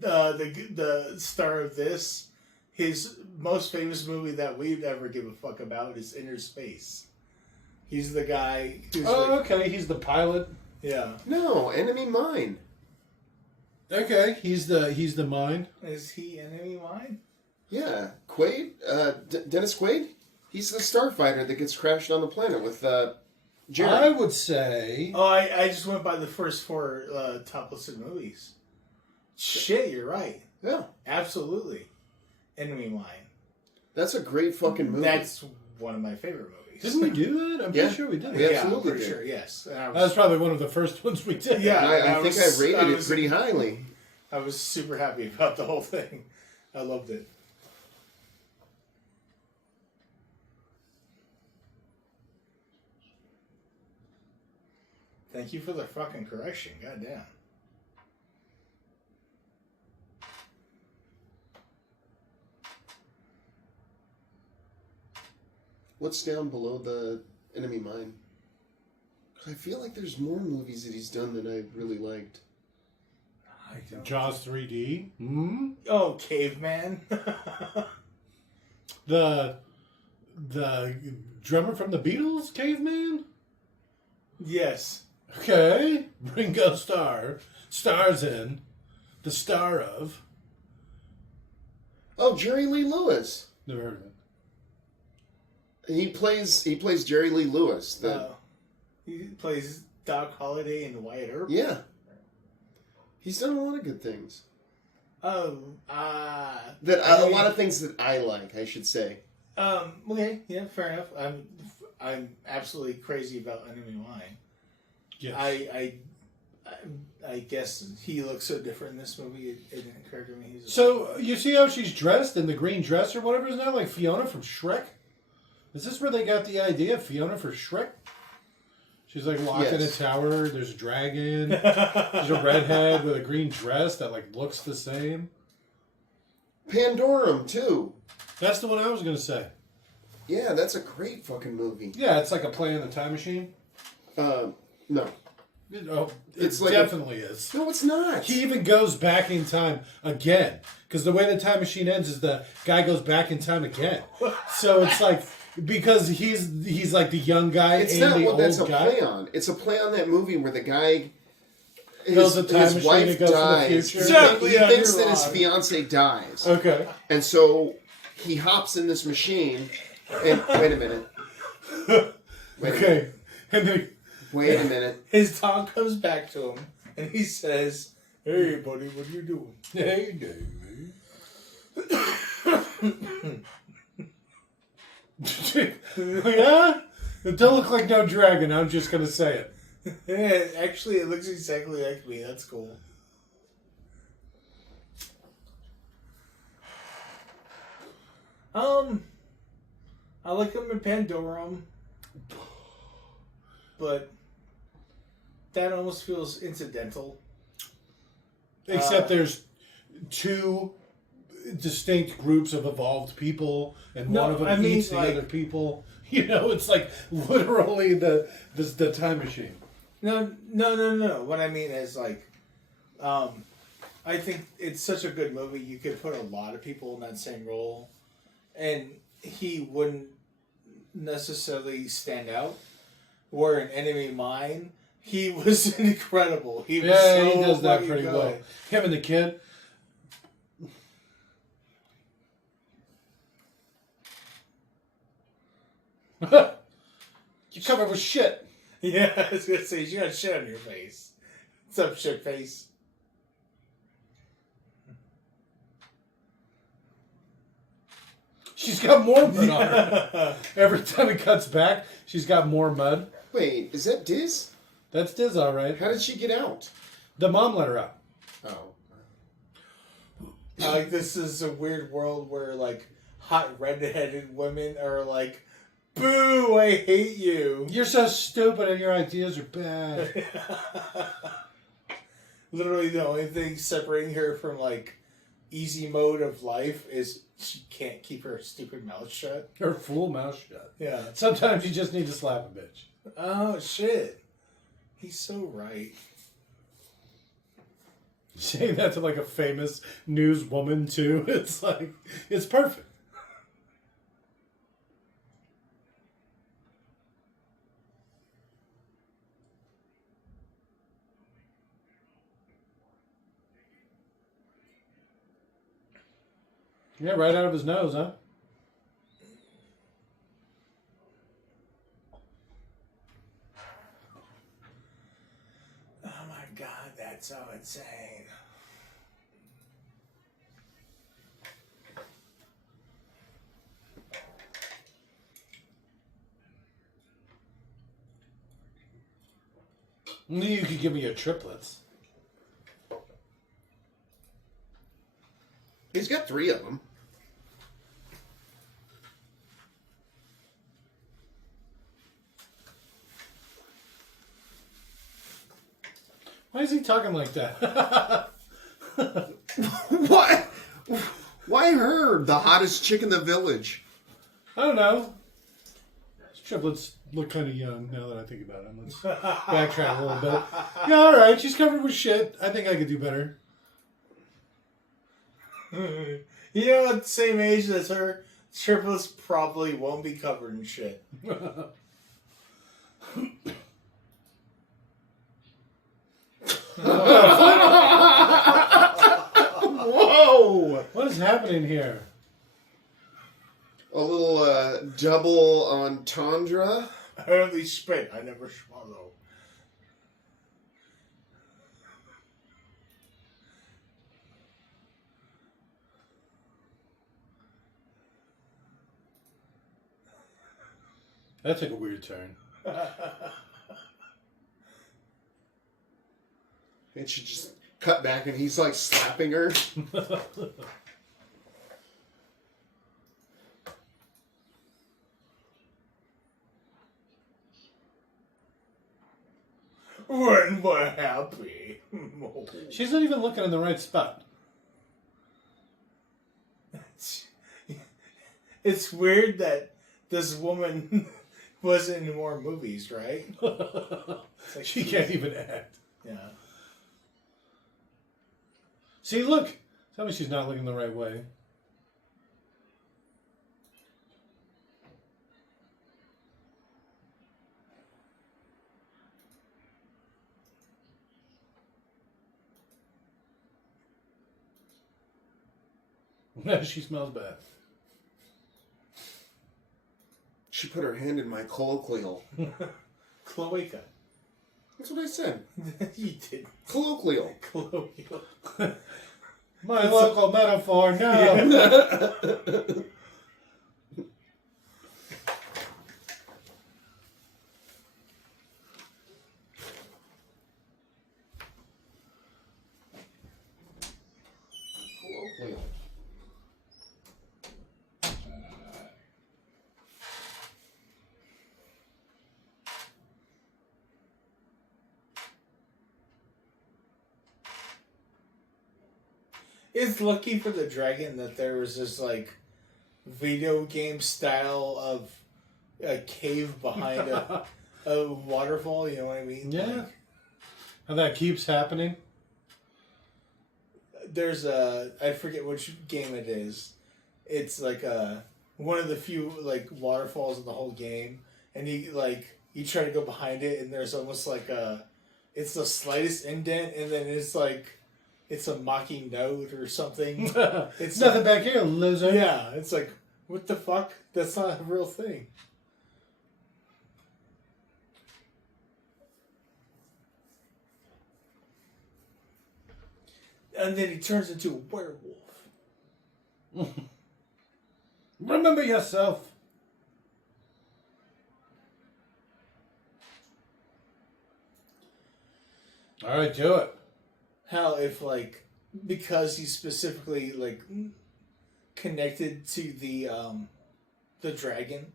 the star of this, his most famous movie that we'd ever give a fuck about is Inner Space. He's the guy who's okay, he's the pilot. yeah. No, Enemy Mine. Okay, he's the mine. Is he Enemy Mine? Yeah, Quaid, Dennis Quaid. He's the starfighter that gets crashed on the planet with Jerry. I would say. Oh, I just went by the first four top listed movies. Shit, you're right. Yeah, Absolutely. Enemy Mine. that's a great fucking movie. That's one of my favorite movies. Didn't we do that? I'm Yeah. pretty sure we did. Yeah. Yeah, absolutely I'm pretty did. sure, yes. And That was probably one of the first ones we did. Yeah. I think I rated it was- pretty highly. I was super happy about the whole thing. I loved it. Thank you for the fucking correction. Goddamn. What's down below the Enemy Mine? 'Cause I feel like there's more movies that he's done that I really liked. Jaws 3D. Hmm. Oh, Caveman. The The drummer from the Beatles, Caveman? Yes. Okay. Ringo Starr. Stars in. The star of. Oh, Jerry Lee Lewis. Never heard of it. He plays Jerry Lee Lewis. He plays Doc Holliday in Wyatt Earp. Yeah. He's done a lot of good things. A lot of things that I like, I should say. Okay, yeah, fair enough. I'm absolutely crazy about Enemy Mine. Yes. I guess he looks so different in this movie. It didn't occur to me. So you see how she's dressed in the green dress or whatever is now, like Fiona from Shrek? Is this where they got the idea of Fiona for Shrek? She's like locked in a tower. There's a dragon. There's a redhead with a green dress that like looks the same. Pandorum too. That's the one I was gonna say. Yeah, that's a great fucking movie. Yeah, it's like a play on the time machine. No. It like definitely is. No, it's not. He even goes back in time again. Because the way the time machine ends is the guy goes back in time again. So it's like, because he's like the young guy it's and not the what old that's a guy. play on. It's a play on that movie where the guy, Builds a time his machine wife and goes to the dies. future. Exactly, He yeah, thinks you're that his wrong. fiance dies. Okay. And so he hops in this machine and... Wait a minute. Okay. And then... Wait a minute. His dog comes back to him and he says, "Hey, buddy, what are you doing?" Hey, Davey. Yeah? It don't look like no dragon. I'm just going to say it. Yeah, actually, it looks exactly like me. That's cool. I like him in Pandorum, but that almost feels incidental. Except there's two distinct groups of evolved people, and one of them eats the other people. You know, it's like literally the time machine. No. What I mean is like, I think it's such a good movie. You could put a lot of people in that same role, and he wouldn't necessarily stand out. Where in Enemy Mine, he was incredible. He was He does that pretty well. Him and the kid. You covered with shit. Yeah, I was gonna say you got shit on your face. What's up, shit face? She's got more mud on her. Every time it cuts back, she's got more mud. Wait, is that Diz? That's Diz, all right. How did she get out? The mom let her out. Oh. Like this is a weird world where like hot redheaded women are like, "Boo! I hate you." You're so stupid and your ideas are bad. Literally, the only thing separating her from like easy mode of life is she can't keep her stupid mouth shut. Her full mouth shut. Yeah. Sometimes you just need to slap a bitch. Oh shit! He's so right. Saying that to like a famous news woman too, it's like, it's perfect. Yeah, right out of his nose, huh? Oh my god, that's so insane. You could give me your triplets. He's got 3 of them. Why is he talking like that? What? Why her? The hottest chick in the village. I don't know. His triplets look kind of young now that I think about it. Let's backtrack a little bit. Yeah, all right. She's covered with shit. I think I could do better. You know, at the same age as her, Shirtless probably won't be covered in shit. Whoa! What is happening here? A little double entendre. I only spit, I never swallow. That took a weird turn. And she just cut back and he's like slapping her. When we're happy. She's not even looking in the right spot. It's weird that this woman was in more movies, right? Like She can't even act. Yeah. See, look. Tell me she's not looking the right way. She smells bad. She put her hand in my colloquial. Cloaca. That's what I said. You did. Colloquial. Colloquial. My local metaphor, no. Colloquial. It's lucky for the dragon that there was this like video game style of a cave behind a waterfall. You know what I mean? Yeah. Like, How that keeps happening. there's I forget which game it is. It's like one of the few like waterfalls in the whole game, and you try to go behind it, and there's almost like it's the slightest indent, and then it's like. It's a mocking note or something. It's nothing back here, loser. Yeah, it's like, what the fuck? That's not a real thing. And then he turns into a werewolf. Remember yourself. All right, do it. How if like because he's specifically like connected to the dragon.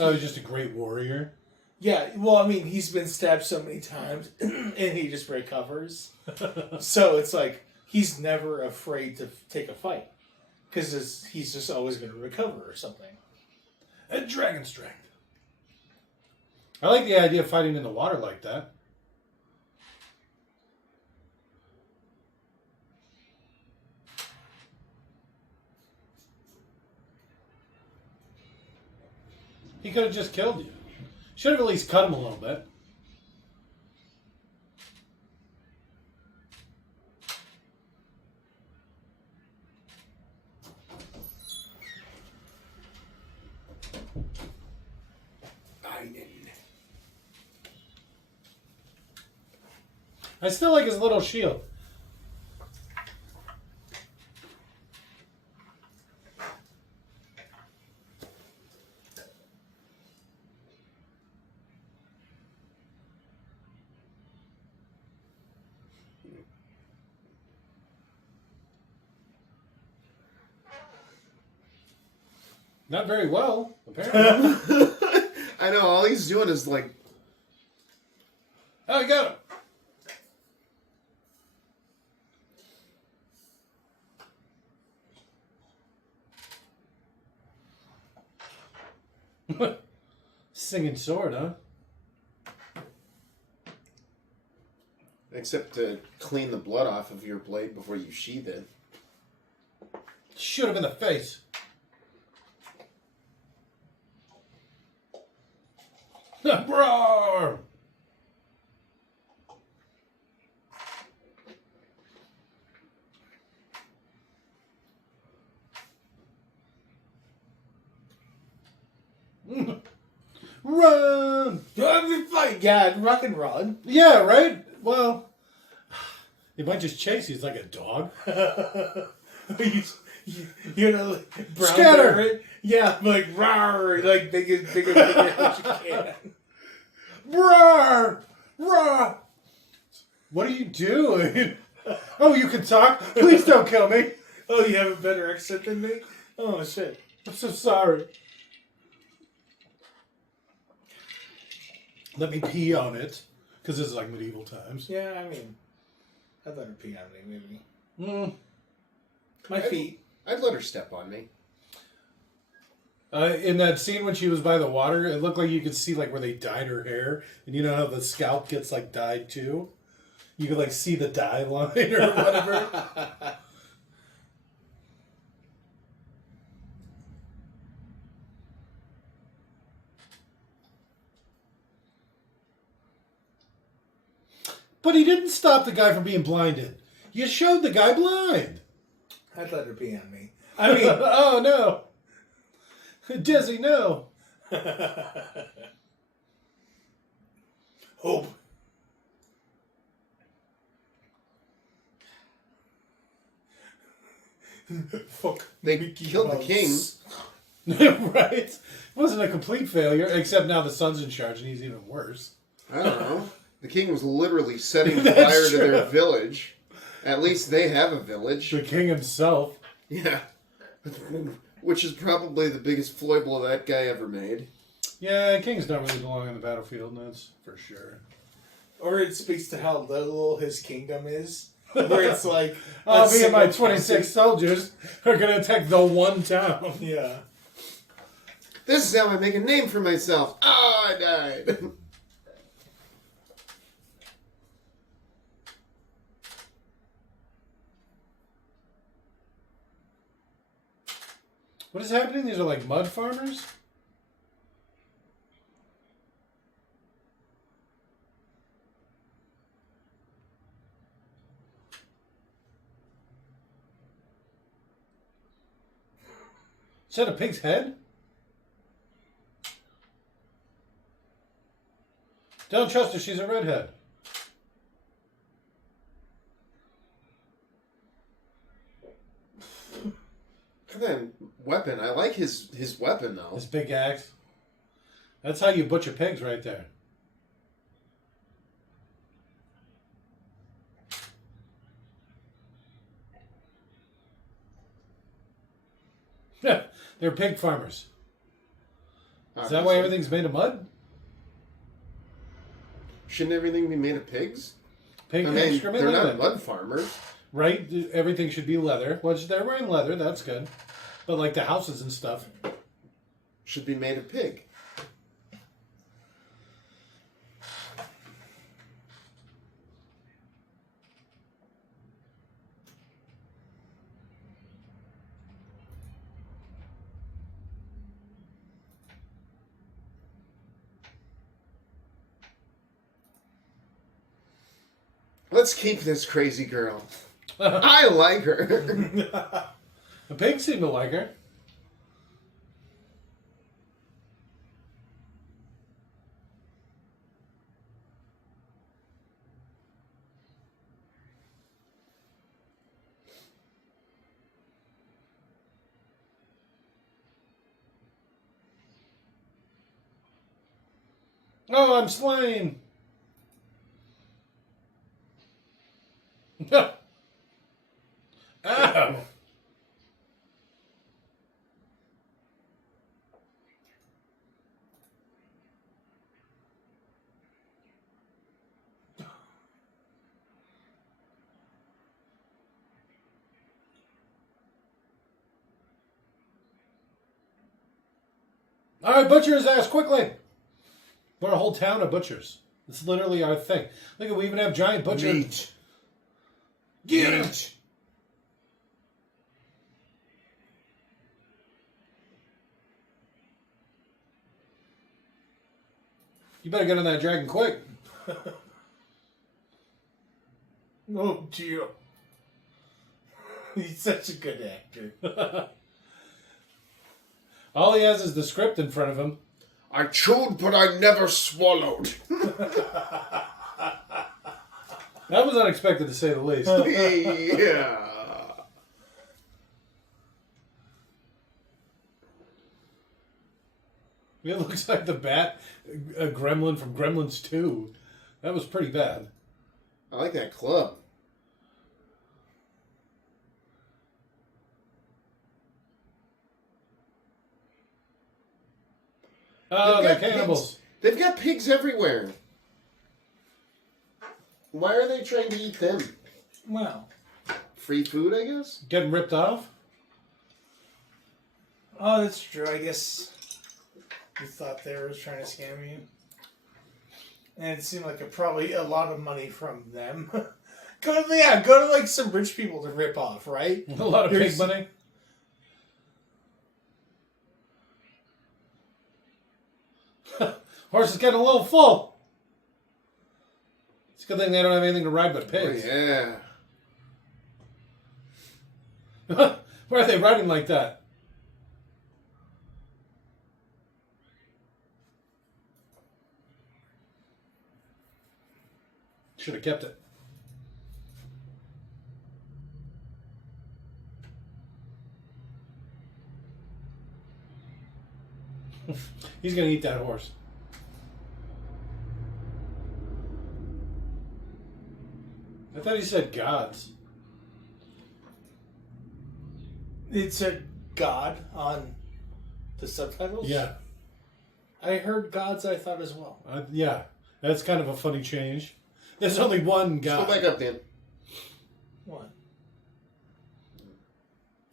Oh, he's just a great warrior. Yeah, well, I mean, he's been stabbed so many times, and he just recovers. So it's like he's never afraid to take a fight because he's just always going to recover or something. And dragon strength. I like the idea of fighting in the water like that. He could have just killed you. Should have at least cut him a little bit. I still like his little shield. Not very well, apparently. I know, all he's doing is like... Oh, you got him. Singing sword, huh? Except to clean the blood off of your blade before you sheath it. Shoot him in the face. Roar! Run! Yeah, rock and run. Yeah, right? Well, he might just chase you. He's like a dog. You know, like brown Scatter! bear, yeah, like rawr, like bigger as you can. Roar! Roar! What are you doing? Oh, you can talk? Please don't kill me. Oh, you have a better accent than me? Oh shit. I'm so sorry. Let me pee on it. Because this is like medieval times. Yeah, I mean, I'd let her pee on me, maybe. My I'd- feet. I'd let her step on me. In that scene when she was by the water, it looked like you could see like where they dyed her hair. And you know how the scalp gets like dyed too? You could like see the dye line or whatever. But he didn't stop the guy from being blinded. You showed the guy blind. I'd let her pee on me. I mean, Oh no. Dizzy, no. hope. Fuck. They Mickey killed the Mouse. king. Right? It wasn't a complete failure, except now the son's in charge and he's even worse. I don't know. The king was literally setting That's fire to their true. village. At least they have a village. The king himself. Yeah. Which is probably the biggest foible that guy ever made. Yeah, kings don't really belong on the battlefield, that's for sure. Or it speaks to how little his kingdom is. Where it's like, Oh, a me and my single 26 soldiers are going to attack the one town. county. Yeah. This is how I make a name for myself. Oh, I died. What is happening? These are like mud farmers? Is that a pig's head? Don't trust her, she's a redhead. Come on, weapon. I like his weapon, though. This big axe. That's how you butcher pigs right there. They're pig farmers. Is that why everything's made of mud? Shouldn't everything be made of pigs? Pig I mean, excrement? they're Look at not that. mud farmers. Right? Everything should be leather. Which they're wearing leather, that's good. But like the houses and stuff. Should be made of pig. Let's keep this crazy girl. I like her. The pigs seem to like her. Oh, I'm slain. Ow. All right, butcher his ass quickly. We're a whole town of butchers. It's literally our thing. Look at, we even have giant butcher. Meat. Get him. Meat. You better get on that dragon quick. Oh, Gio. He's such a good actor. All he has is the script in front of him. I chewed, but I never swallowed. That was unexpected, to say the least. Yeah. It looks like the bat, a gremlin from Gremlins 2. That was pretty bad. I like that club. Oh, They've they're got cannibals. pigs. They've got pigs everywhere. Why are they trying to eat them? Well. Free food, I guess? Getting ripped off? Oh, that's true. I guess you thought they were trying to scam you. And it seemed like probably a lot of money from them. Go to like some rich people to rip off, right? A lot of pig money. Horse is getting a little full. It's a good thing they don't have anything to ride but pigs. Oh, yeah. Why are they riding like that? Should have kept it. He's going to eat that horse. I thought he said gods. It said God on the subtitles? Yeah. I heard gods, I thought as well. Yeah. That's kind of a funny change. There's only one god. Go back up, Dan. What?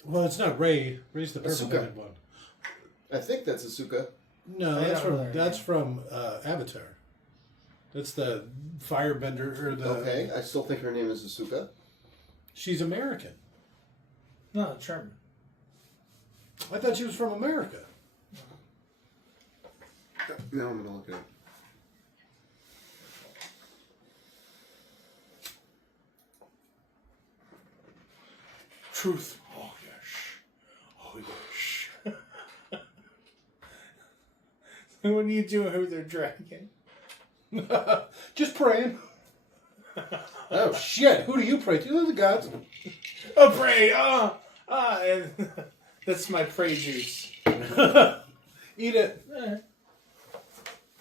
Well, it's not Ray. Ray's the purple-headed Asuka. one. I think that's Asuka. No, I don't know that's from Avatar. That's the firebender or the. Okay, I still think her name is Asuka. She's American. No, German. I thought she was from America. Now I'm gonna look it up. Truth. Oh, yes. Oh, yes. What are you doing with their dragon? Just praying. Oh shit! Who do you pray to? They're the gods. Oh, pray! And that's my prey juice. Eat it.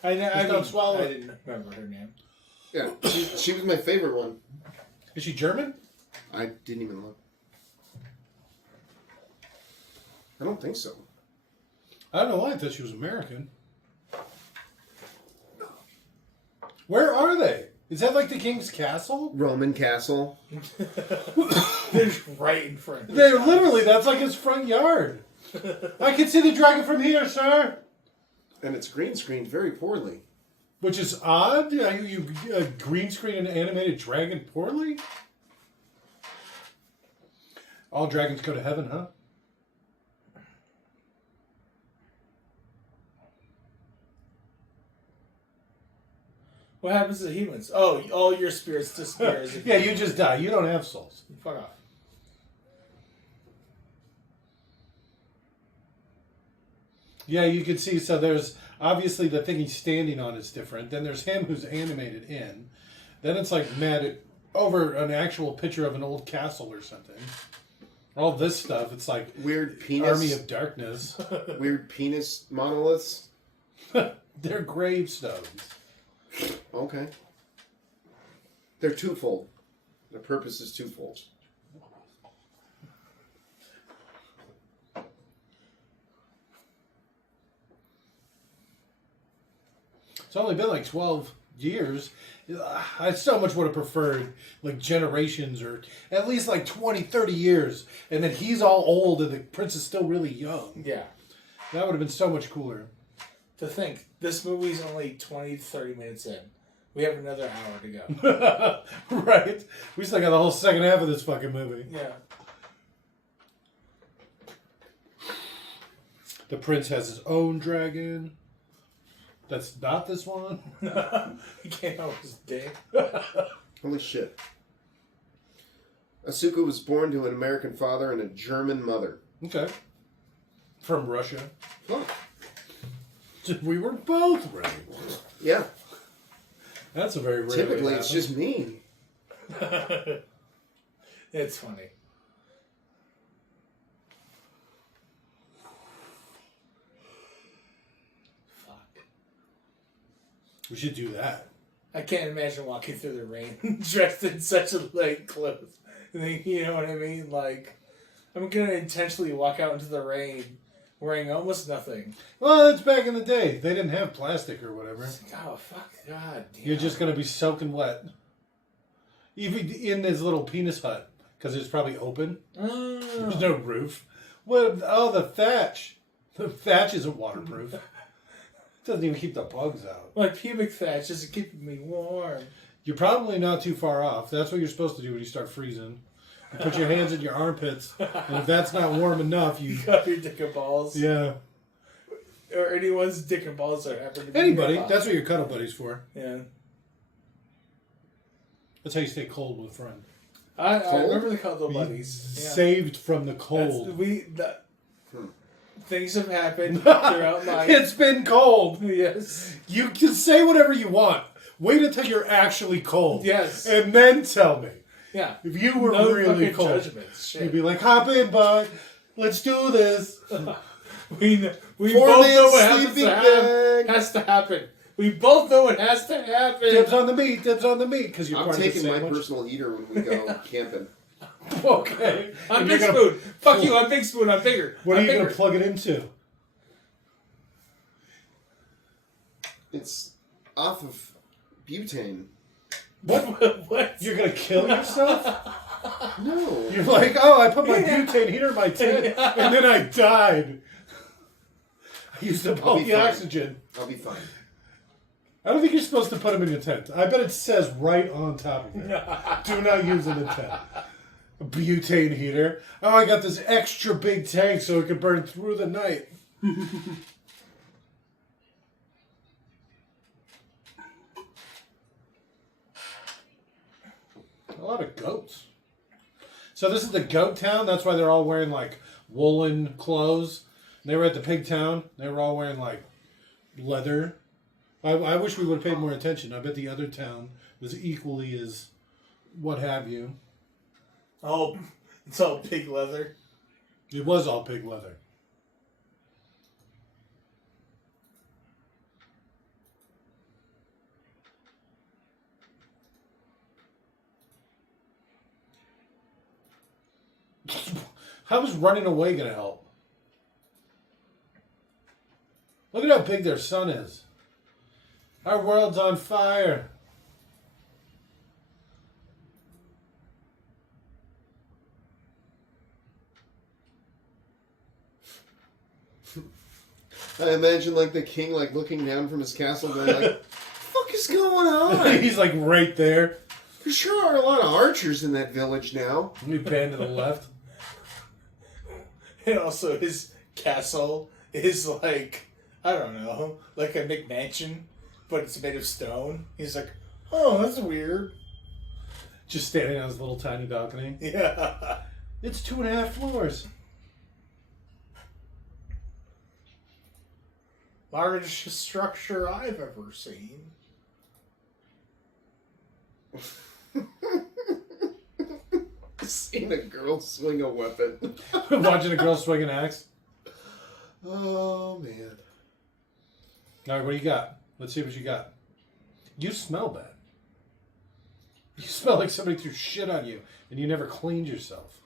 I don't swallow I it. didn't remember her name. Yeah, she was my favorite one. Is she German? I didn't even look. I don't think so. I don't know why I thought she was American. Where are they? Is that like the king's castle? Roman castle. They're just right in front of They're literally, that's like his front yard. I can see the dragon from here, sir. And it's green screened very poorly. Which is odd. You green screen an animated dragon poorly? All dragons go to heaven, huh? What happens to humans? Oh, all your spirits disappear. Yeah, you just die. You don't have souls. Fuck off. Yeah, you can see. So there's obviously the thing he's standing on is different. Then there's him who's animated in. Then it's like mad over an actual picture of an old castle or something. All this stuff. It's like Weird penis. Army of Darkness. Weird penis monoliths. They're gravestones. Okay. They're twofold. The purpose is twofold. It's only been like 12 years. I so much would have preferred like generations or at least like 20, 30 years. And then he's all old and the prince is still really young. Yeah. That would have been so much cooler. To think, this movie's only 20 to 30 minutes in. We have another hour to go. Right? We still got the whole second half of this fucking movie. Yeah. The prince has his own dragon. That's not this one? He came out with his dick. Holy shit. Asuka was born to an American father and a German mother. Okay. From Russia. Oh. We were both right. Yeah. That's a very rare Typically, way to it's happen. just me. It's funny. Fuck. We should do that. I can't imagine walking through the rain dressed in such a light clothes. You know what I mean? Like, I'm gonna intentionally walk out into the rain wearing almost nothing. Well, it's back in the day. They didn't have plastic or whatever. It's like, oh, fuck, God damn. You're just going to be soaking wet. Even in this little penis hut. Because it's probably open. There's no roof. What? Oh, the thatch. The thatch isn't waterproof. It doesn't even keep the bugs out. My pubic thatch is keeping me warm. You're probably not too far off. That's what you're supposed to do when you start freezing. You put your hands in your armpits, and if that's not warm enough, you... Cup your dick and balls. Yeah. Or anyone's dick and balls that happen to be Anybody. nearby. That's what your cuddle buddy's for. Yeah. That's how you stay cold with a friend. I remember the cuddle buddies. Yeah. Saved from the cold. Things have happened throughout life. It's been cold. Yes. You can say whatever you want. Wait until you're actually cold. Yes. And then tell me. Yeah. If you were No really fucking cold, judgments. Shit. you'd be like, hop in, bud. Let's do this. We both know what has to happen. We both know it has to happen. Dibs on the meat. Dibs on the meat. Because you're I'm part of the taking my sandwich. personal heater when we go camping. Okay. I'm And Big you're Spoon. Fuck you, I'm Big Spoon. I'm bigger. What I'm are you going bigger. to plug it into? It's off of butane. What? You're going to kill yourself? No. You're like, oh, I put my butane heater in my tent, and then I died. I used up all be the fine. oxygen. I'll be fine. I don't think you're supposed to put them in your tent. I bet it says right on top of it. Do not use it in a tent. A butane heater. Oh, I got this extra big tank so it can burn through the night. A lot of goats. So this is the goat town. That's why they're all wearing like woolen clothes. They were at the pig town. They were all wearing like leather. I wish we would have paid more attention. I bet the other town was equally as what have you. Oh, it's all pig leather. It was all pig leather. How is running away going to help? Look at how big their sun is. Our world's on fire. I imagine like the king like looking down from his castle going like, what the fuck is going on? He's like right there. There sure are a lot of archers in that village now. We pan to the left. And also his castle is like, I don't know, like a McMansion, but it's made of stone. He's like, oh, that's weird. Just standing on his little tiny balcony. Yeah. It's 2.5 floors. Largest structure I've ever seen. Seeing a girl swing a weapon. Watching a girl swing an axe. Oh man. All right, what do you got? Let's see what you got. You smell bad. You smell like somebody threw shit on you and you never cleaned yourself.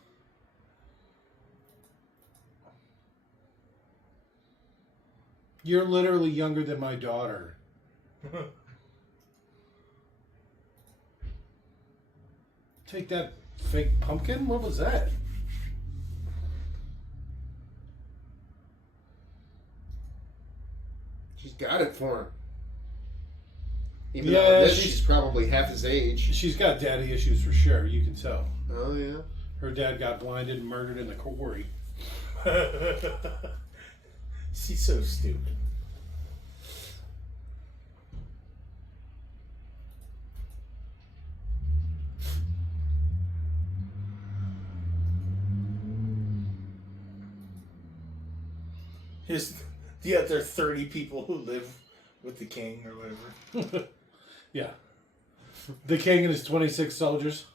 You're literally younger than my daughter. Take that fake pumpkin? What was that? She's got it for him. Even Yeah, though this, she's- she's probably half his age. She's got daddy issues for sure, you can tell. Oh yeah. Her dad got blinded and murdered in the quarry. She's so stupid. The other 30 people who live with the king or whatever. Yeah. The king and his 26 soldiers.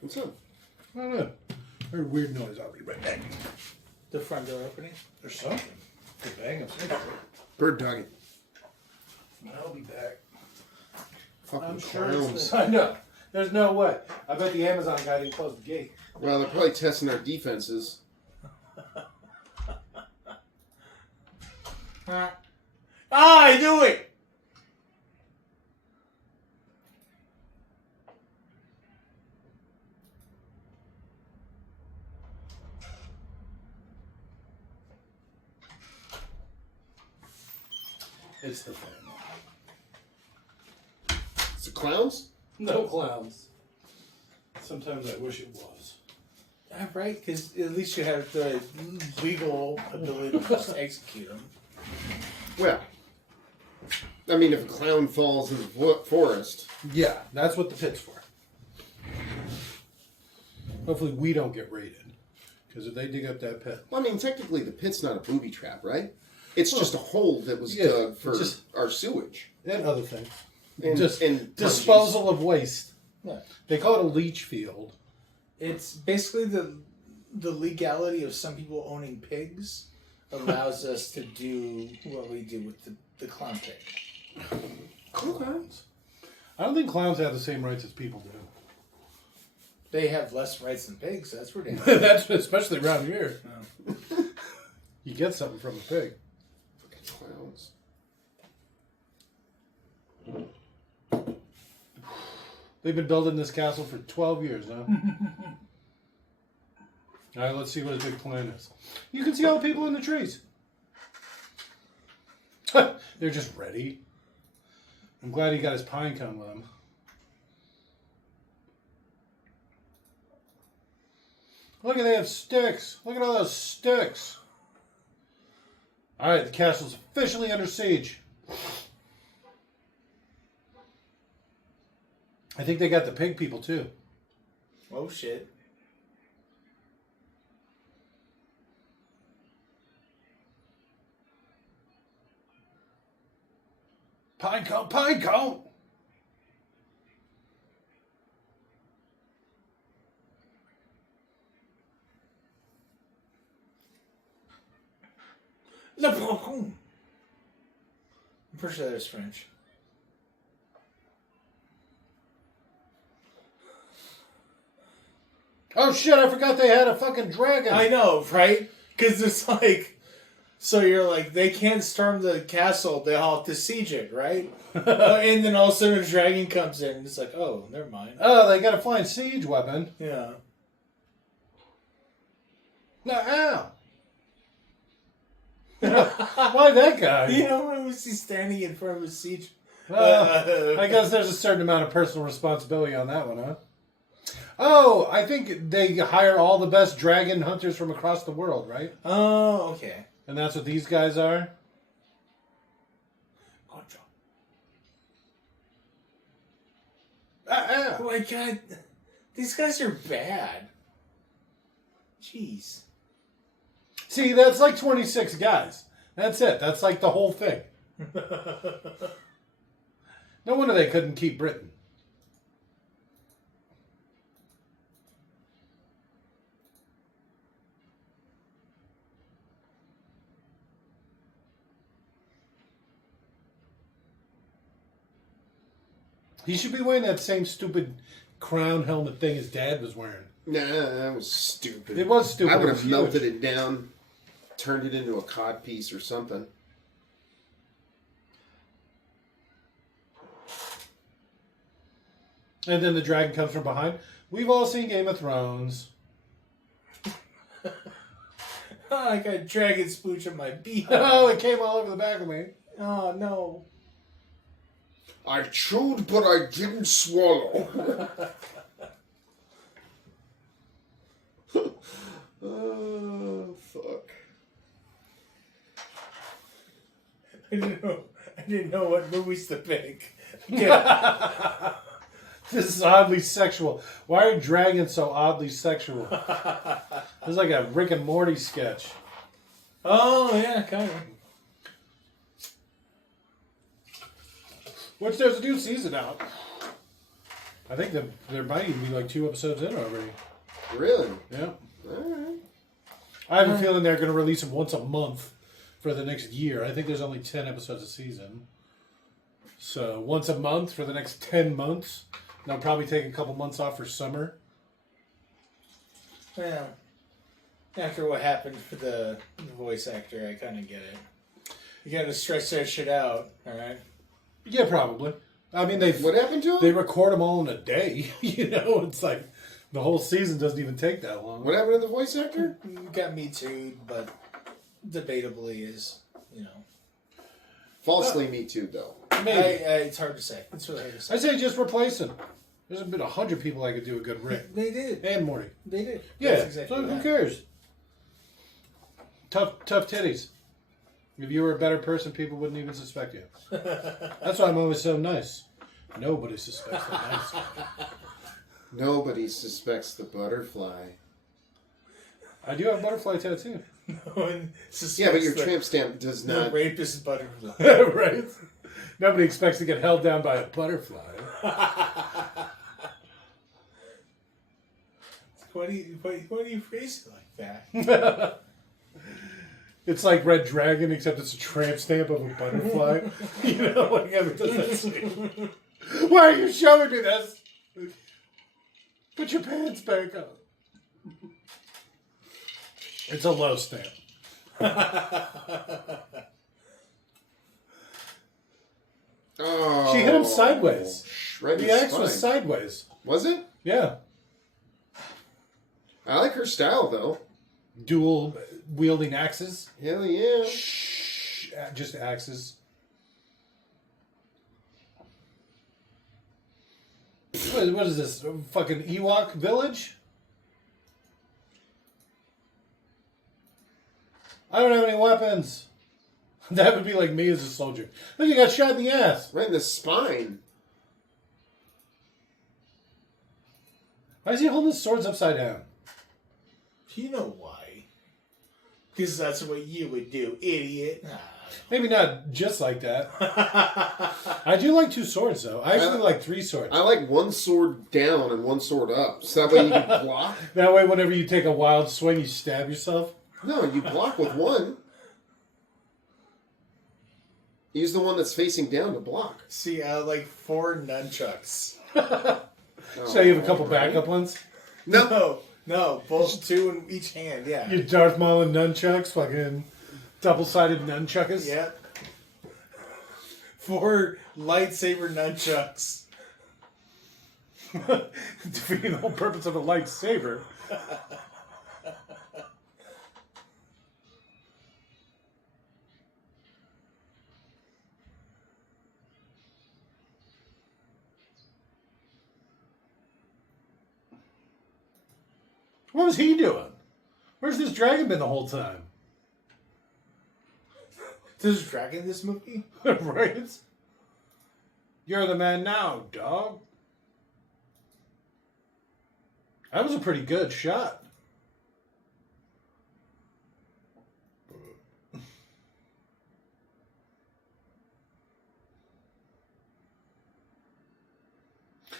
What's up? I don't know. Heard weird noise. I'll be right back. The front door opening. There's something. Good bang upstairs. Bird dogging. I'll be back. Fucking I'm sure clowns. I know. There's no way. I bet the Amazon guy didn't close the gate. Well, they're probably testing our defenses. I knew it! It's the family. It's the clowns? No clowns. Sometimes I wish it was. Right, because at least you have the legal ability to just execute them. Well, I mean, if a clown falls in the forest. Yeah, that's what the pit's for. Hopefully we don't get raided. Because if they dig up that pit. Well, I mean, technically the pit's not a booby trap, right? It's just a hole that was dug for our sewage. And other things. And disposal of waste. Yeah. They call it a leach field. It's basically the legality of some people owning pigs allows us to do what we do with the clown pig. Clowns. I don't think clowns have the same rights as people do. They have less rights than pigs, that's for damn. That's especially around here. Oh. You get something from a pig. Clowns. They've been building this castle for 12 years now. All right, let's see what his big plan is. You can see all the people in the trees. They're just ready. I'm glad he got his pine cone with him. Look at they have sticks. Look at all those sticks. All right, the castle's officially under siege. I think they got the pig people too. Oh shit. Pine cone, pine cone. Le Broncon. I'm pretty sure that's French. Oh shit, I forgot they had a fucking dragon. I know, right? Because it's like, so you're like, they can't storm the castle, they all have to siege it, right? And then all of a sudden a dragon comes in, and it's like, oh, never mind. Oh, they got a flying siege weapon. Yeah. No, ow. Why that guy? You know, when was he standing in front of a siege? I guess there's a certain amount of personal responsibility on that one, huh? Oh, I think they hire all the best dragon hunters from across the world, right? Oh, okay. And that's what these guys are? Oh my god. These guys are bad. Jeez. See, that's like 26 guys. That's it. That's like the whole thing. No wonder they couldn't keep Britain. He should be wearing that same stupid crown helmet thing his dad was wearing. Nah, that was stupid. It was stupid. I would It have was melted huge. it down, turned it into a cod piece or something. And then the dragon comes from behind. We've all seen Game of Thrones. I got dragon spooch on my beak. Oh, it came all over the back of me. Oh, no. I chewed, but I didn't swallow. Oh, fuck. I didn't know what movies to pick. Yeah. This is oddly sexual. Why are dragons so oddly sexual? It's like a Rick and Morty sketch. Oh yeah, kind of. Which there's a new season out. I think that there might even be like 2 episodes in already. Really? Yeah. Alright. I have a feeling they're going to release them once a month for the next year. I think there's only 10 episodes a season. So once a month for the next 10 months. They'll probably take a couple months off for summer. Yeah. After what happened for the voice actor, I kind of get it. You got to stretch that shit out, all right? Yeah, probably. I mean, What happened to him? they record them all in a day. You know, it's like the whole season doesn't even take that long. What happened to the voice actor? Got Me Too, but debatably is, you know. Falsely Me Too, though. Maybe. It's hard to say. It's really hard to say. I say just replace him. There's been 100 people that could do a good Rick. They did. And Morty. They did. Yeah, That's exactly so who that. cares? Tough titties. If you were a better person, people wouldn't even suspect you. That's why I'm always so nice. Nobody suspects that nice. Nobody suspects the butterfly. I do have a butterfly tattoo. No one suspects Yeah, but your the- tramp stamp does the not. rapist butterfly. Right? Nobody expects to get held down by a butterfly. Why do you phrase it like that? It's like Red Dragon, except it's a tramp stamp of a butterfly. You know, like why are you showing me this? Put your pants back on. It's a low stamp. Oh, She hit him sideways. Shredded The axe was spine. sideways. Was it? Yeah. I like her style, though. Dual wielding axes. Hell yeah. Just axes. What is this? A fucking Ewok village? I don't have any weapons. That would be like me as a soldier. Look, you got shot in the ass. Right in the spine. Why is he holding his swords upside down? You know why? Because that's what you would do, idiot. Maybe not just like that. I do like 2 swords, though. I actually like 3 swords. I like one sword down and one sword up. So that way you can block. That way, whenever you take a wild swing, you stab yourself. No, you block with one. Use the one that's facing down to block. See, I like 4 nunchucks. So you have a couple backup ones? No, both 2 in each hand, yeah. You Darth Maul and nunchucks, fucking double-sided nunchuckers. Yep. 4 lightsaber nunchucks. Defeating the whole purpose of a lightsaber. What was he doing? Where's this dragon been the whole time? There's a dragon in this movie? Right? You're the man now, dog. That was a pretty good shot.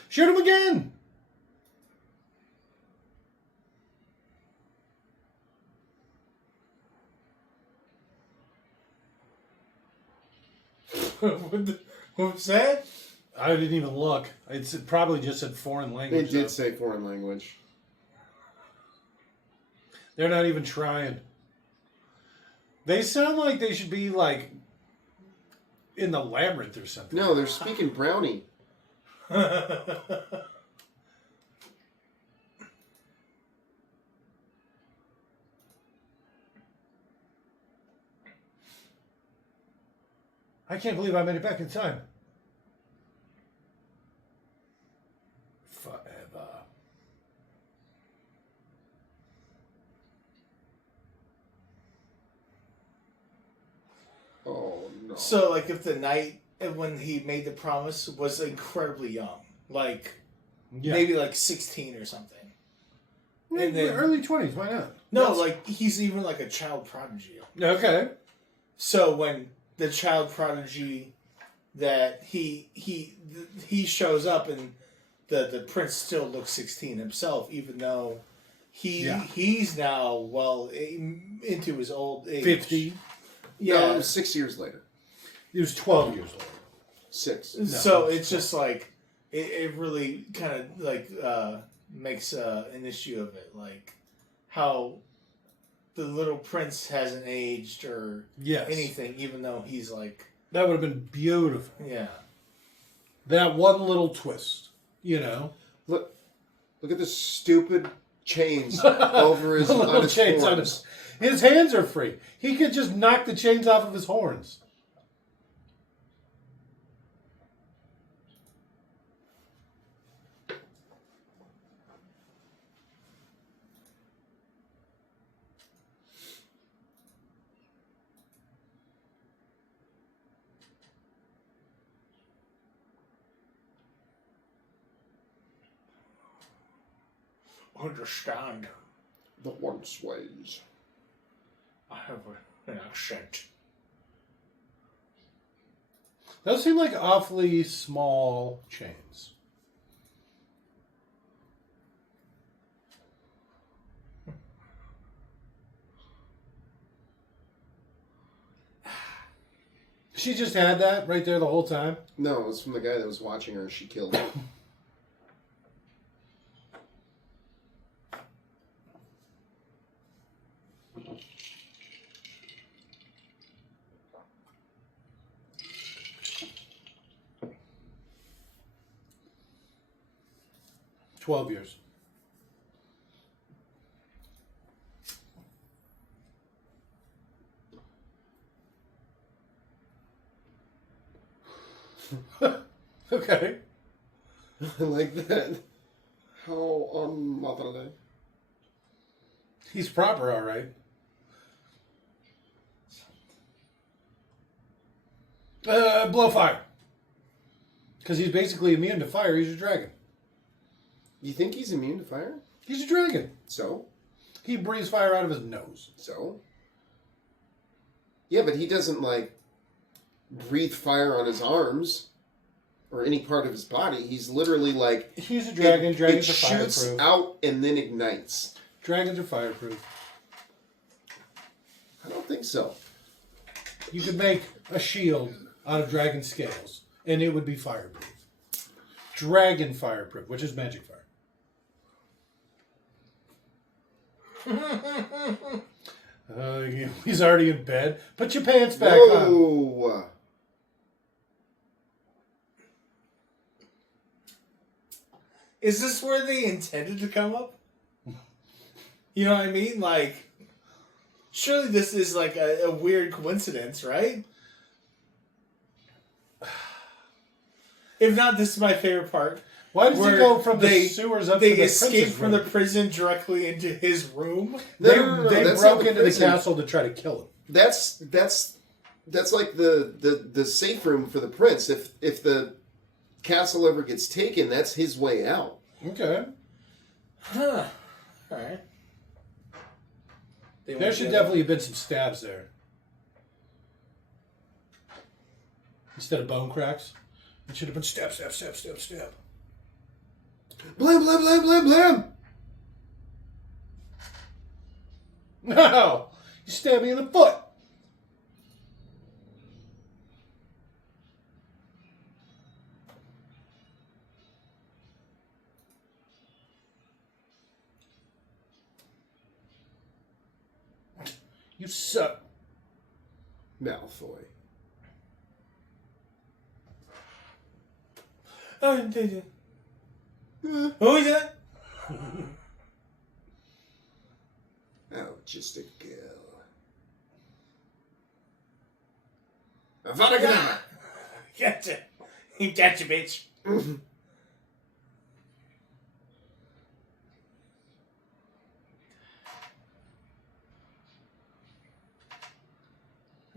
Shoot him again! What was that? I didn't even look. It probably just said foreign language. It did though. say foreign language. They're not even trying. They sound like they should be like in the labyrinth or something. No, they're speaking brownie. I can't believe I made it back in time. Forever. Oh No. So, like, if the knight, when he made the promise, was incredibly young, like, maybe like 16 or something. And then, early 20s, why not? No, like, he's even like a child prodigy. Okay. So when the child prodigy that he shows up and the prince still looks 16 himself, even though he's now into his old age. 50. Yeah. No, it was 6 years later. It was 12 years later. 6. No, so it's just like it really kind of like makes an issue of it, like how the little prince hasn't aged or anything, even though he's like... That would have been beautiful. Yeah. That one little twist, you know? Look at the stupid chains over his, on his chains horns. on his hands are free. He could just knock the chains off of his horns. Understand. The one sways. I have an accent. Those seem like awfully small chains. She just had that right there the whole time? No, it was from the guy that was watching her. She killed him. $12 years. Okay. I like that. How unmotherly. He's proper, all right. Blow fire. Because he's basically immune to fire. He's a dragon. You think he's immune to fire? He's a dragon. So? He breathes fire out of his nose. So? Yeah, but he doesn't, like, breathe fire on his arms or any part of his body. He's literally, like... He's a dragon. Dragons it are fireproof. shoots out and then ignites. Dragons are fireproof. I don't think so. You could make a shield out of dragon scales, and it would be fireproof. Dragon fireproof, which is magic fire. He's already in bed. Put your pants back on. Whoa! Is this where they intended to come up? You know what I mean? Like, surely this is like a weird coincidence, right? If not, this is my favorite part. Why does he go from the sewers up to the They escaped prince's from room? the prison directly into his room. They That's broke not into the prison. castle to try to kill him. That's like the safe room for the prince. If the castle ever gets taken, that's his way out. Okay. Huh. Alright. There should definitely have been some stabs there. Instead of bone cracks. It should have been stab, stab, stab, stab, stab. Blam, blam, blam, blam, blam! No! You stabbed me in the foot! You suck. Malfoy. Oh, did you? Who is that? Oh, just a girl. Avada Gotcha. Gotcha, bitch.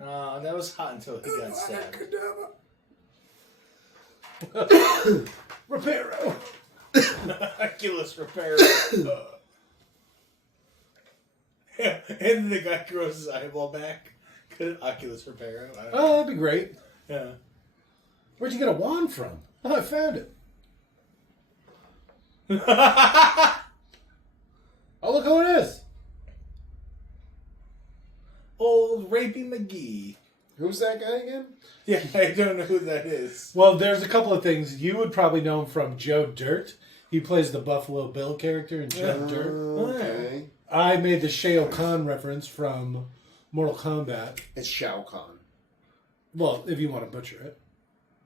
That was hot until he got stabbed. Reparo. Oculus Reparo. Yeah, and then the guy grows his eyeball back. Oculus Reparo. Oh, that'd be great. Yeah. Where'd you get a wand from? Oh, I found it. Oh, look who it is. Old Rapey McGee. Who's that guy again? Yeah, I don't know who that is. Well, there's a couple of things. You would probably know him from Joe Dirt. He plays the Buffalo Bill character in Joe Dirt. Okay. I made the Shao Kahn reference from Mortal Kombat. It's Shao Kahn. Well, if you want to butcher it,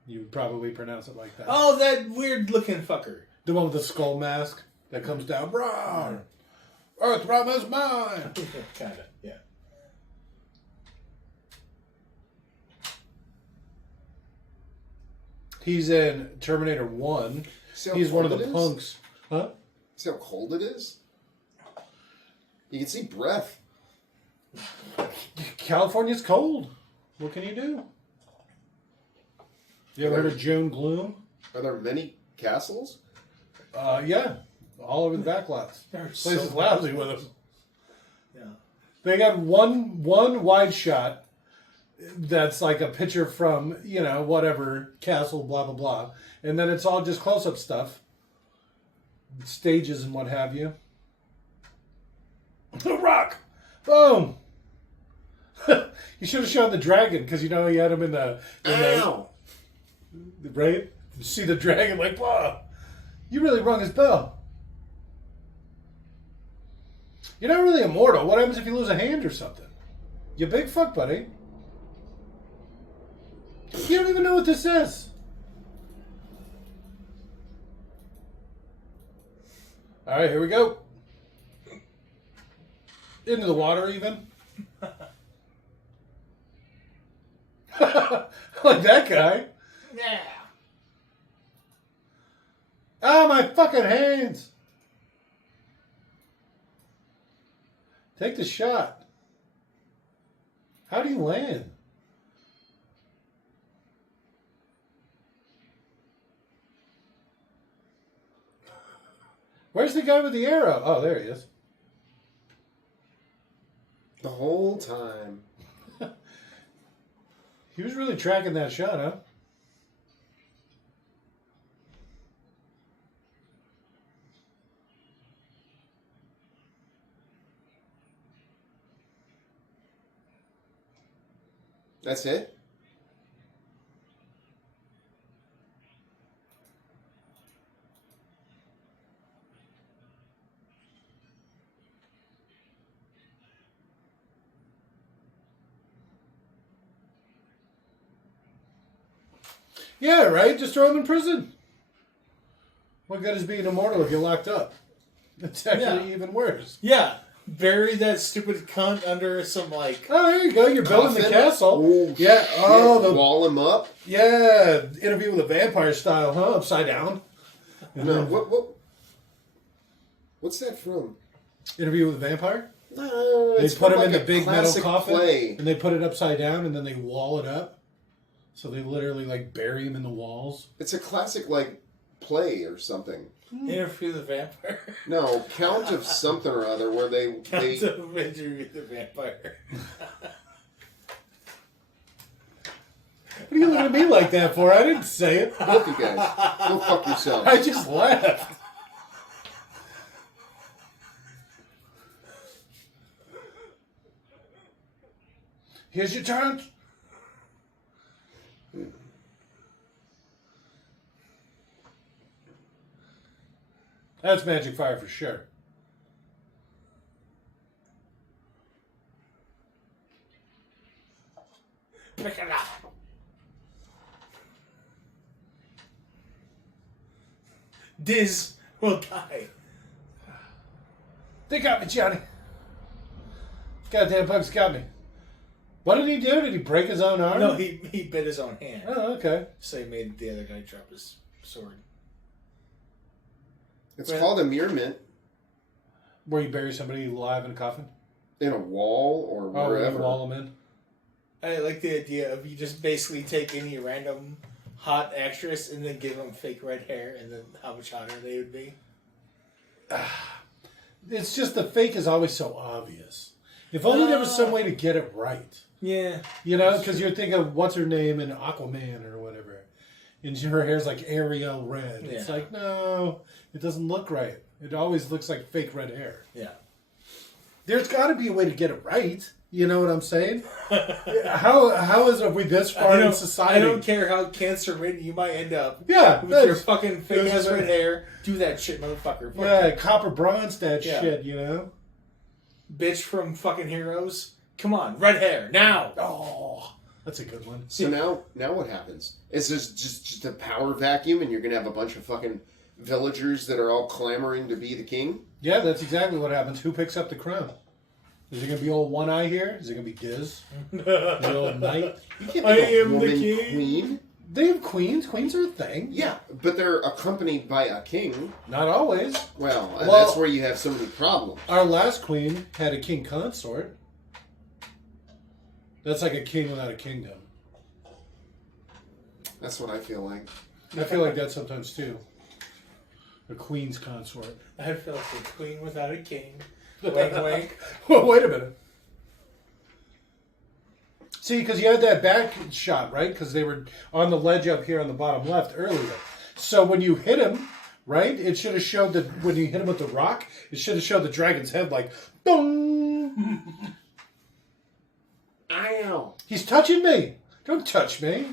you would probably pronounce it like that. Oh, that weird looking fucker. The one with the skull mask that comes down. Rawr! Earthrealm is mine! Kinda, yeah. He's in Terminator 1. He's one of the punks. Huh? See how cold it is? You can see breath. California's cold. What can you do? You ever heard of Joan Gloom? Are there many castles? Yeah. All over the backlots. They're Place so is lousy with them. Yeah. They got one wide shot that's like a picture from, whatever, castle, blah, blah, blah. And then it's all just close-up stuff. Stages and what have you. Rock! Boom! You should have shown the dragon, because you had him in the Ow! right? You see the dragon like, whoa! You really rung his bell. You're not really immortal. What happens if you lose a hand or something? You big fuck, buddy. You don't even know what this is. All right, here we go. Into the water, even. Like that guy. Yeah. Ah, my fucking hands. Take the shot. How do you land? Where's the guy with the arrow? Oh, there he is. The whole time. He was really tracking that shot, huh? That's it? Yeah, right? Just throw him in prison. What good is being immortal if you're locked up? It's actually even worse. Yeah. Bury that stupid cunt under some, like... Oh, there you go. You're building the Coffin? castle. Oh, Yeah. shit. Oh, Wall him up? yeah. Interview with a vampire style, huh? Upside down. No. What's that from? Interview with a vampire? No, They it's put him from in like the a big metal classic coffin, play. and they put it upside down, and then they wall it up. So they literally bury him in the walls. It's a classic play or something. Interview the vampire. No, Count of something or other where they Interview the vampire. What are you looking at me like that for? I didn't say it. both you guys go fuck yourselves. I just laughed. Here's your turn. That's magic fire for sure. Pick it up. Diz will die. They got me, Johnny. Goddamn bugs got me. What did he do? Did he break his own arm? No, he bit his own hand. Oh, okay. So he made the other guy drop his sword. It's called a mirrment Where you bury somebody alive in a coffin? in a wall or Oh, where you wherever. wall them in? I like the idea of you just basically take any random hot actress and then give them fake red hair, and then how much hotter they would be. It's just the fake is always so obvious. If only there was some way to get it right. Yeah. You know, because you're thinking of what's her name in Aquaman or whatever. And her hair's like Ariel red. Yeah. It's like, no, it doesn't look right. It always looks like fake red hair. Yeah. There's got to be a way to get it right. You know what I'm saying? How are we this far in society? I don't care how cancer-ridden you might end up. Yeah. With your fucking fake-ass red hair, do that shit, motherfucker. Fuck Yeah, you. copper bronze that shit, you know? Bitch from fucking Heroes. Come on, red hair, now! Oh, that's a good one. So now what happens? Is this just a power vacuum and you're going to have a bunch of fucking villagers that are all clamoring to be the king? Yeah, that's exactly what happens. Who picks up the crown? Is it going to be old One Eye here? Is it going to be Giz? The old knight? You can't I make a am the woman king. queen. They have queens. Queens are a thing. Yeah, but they're accompanied by a king. Not always. Well, Well- that's where you have so many problems. Our last queen had a king consort. That's like a king without a kingdom. That's what I feel like. I feel like that sometimes too. A queen's consort. I feel like a queen without a king. Wink, wink. Well, wait a minute. See, because you had that back shot, right? Because they were on the ledge up here on the bottom left earlier. So when you hit him, right, it should have showed that when you hit him with the rock, it should have showed the dragon's head like, dong. Ow. He's touching me. Don't touch me.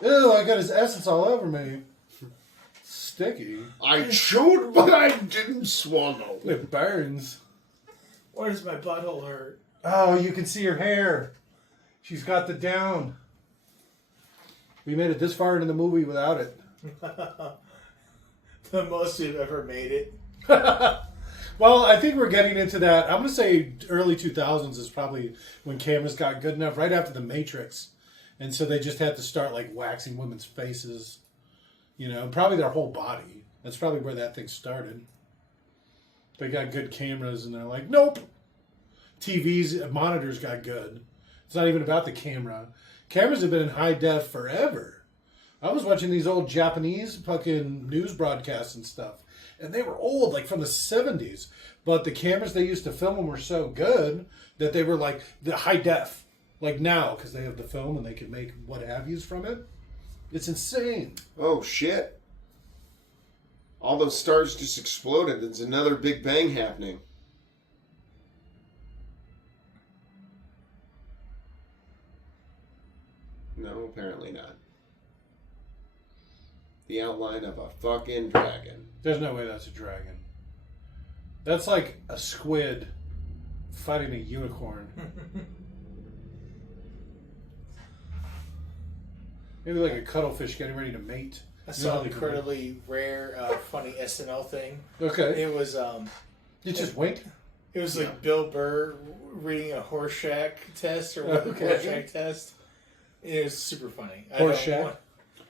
Ew, I got his essence all over me. Sticky. I chewed, but I didn't swallow. It burns. Where does my butthole hurt? Oh, you can see her hair. She's got the down. We made it this far into the movie without it. The most we've ever made it. Well, I think we're getting into that. I'm going to say early 2000s is probably when cameras got good enough, right after The Matrix. And so they just had to start like waxing women's faces, you know, probably their whole body. That's probably where that thing started. They got good cameras and they're like, nope. TVs, monitors got good. It's not even about the camera. Cameras have been in high def forever. I was watching these old Japanese fucking news broadcasts and stuff. And they were old, like from the 70s. But the cameras they used to film them were so good that they were like the high def. Like now, because they have the film and they can make what have yous from it. It's insane. Oh, shit. All those stars just exploded. There's another Big Bang happening. No, apparently not. The outline of a fucking dragon. There's no way that's a dragon. That's like a squid fighting a unicorn. Maybe like a cuttlefish getting ready to mate. I saw an incredibly rare, funny SNL thing. Okay. It was You just wink? It was like Bill Burr reading a Horseshack test or what Okay. Horseshack test. It was super funny. Horseshack?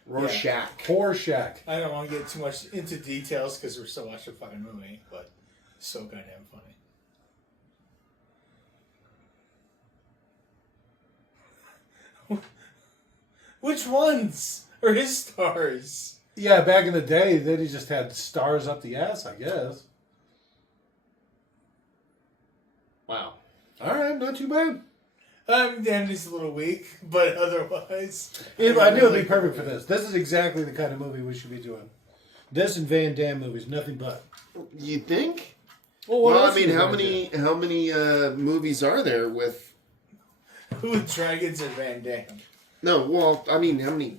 Rorschach. Horseshack. I don't want to get too much into details because we're still watching a fucking movie, but it's so goddamn funny. Which ones are his stars? Yeah, back in the day, they just had stars up the ass, I guess. Wow. All right, not too bad. Dan is a little weak, but otherwise... I knew it'd be perfect for this. This is exactly the kind of movie we should be doing. This and Van Damme movies, nothing but. You think? Well, what Well, else I mean, are we how gonna many movies are there with? With dragons and Van Damme. No, well, I mean, how many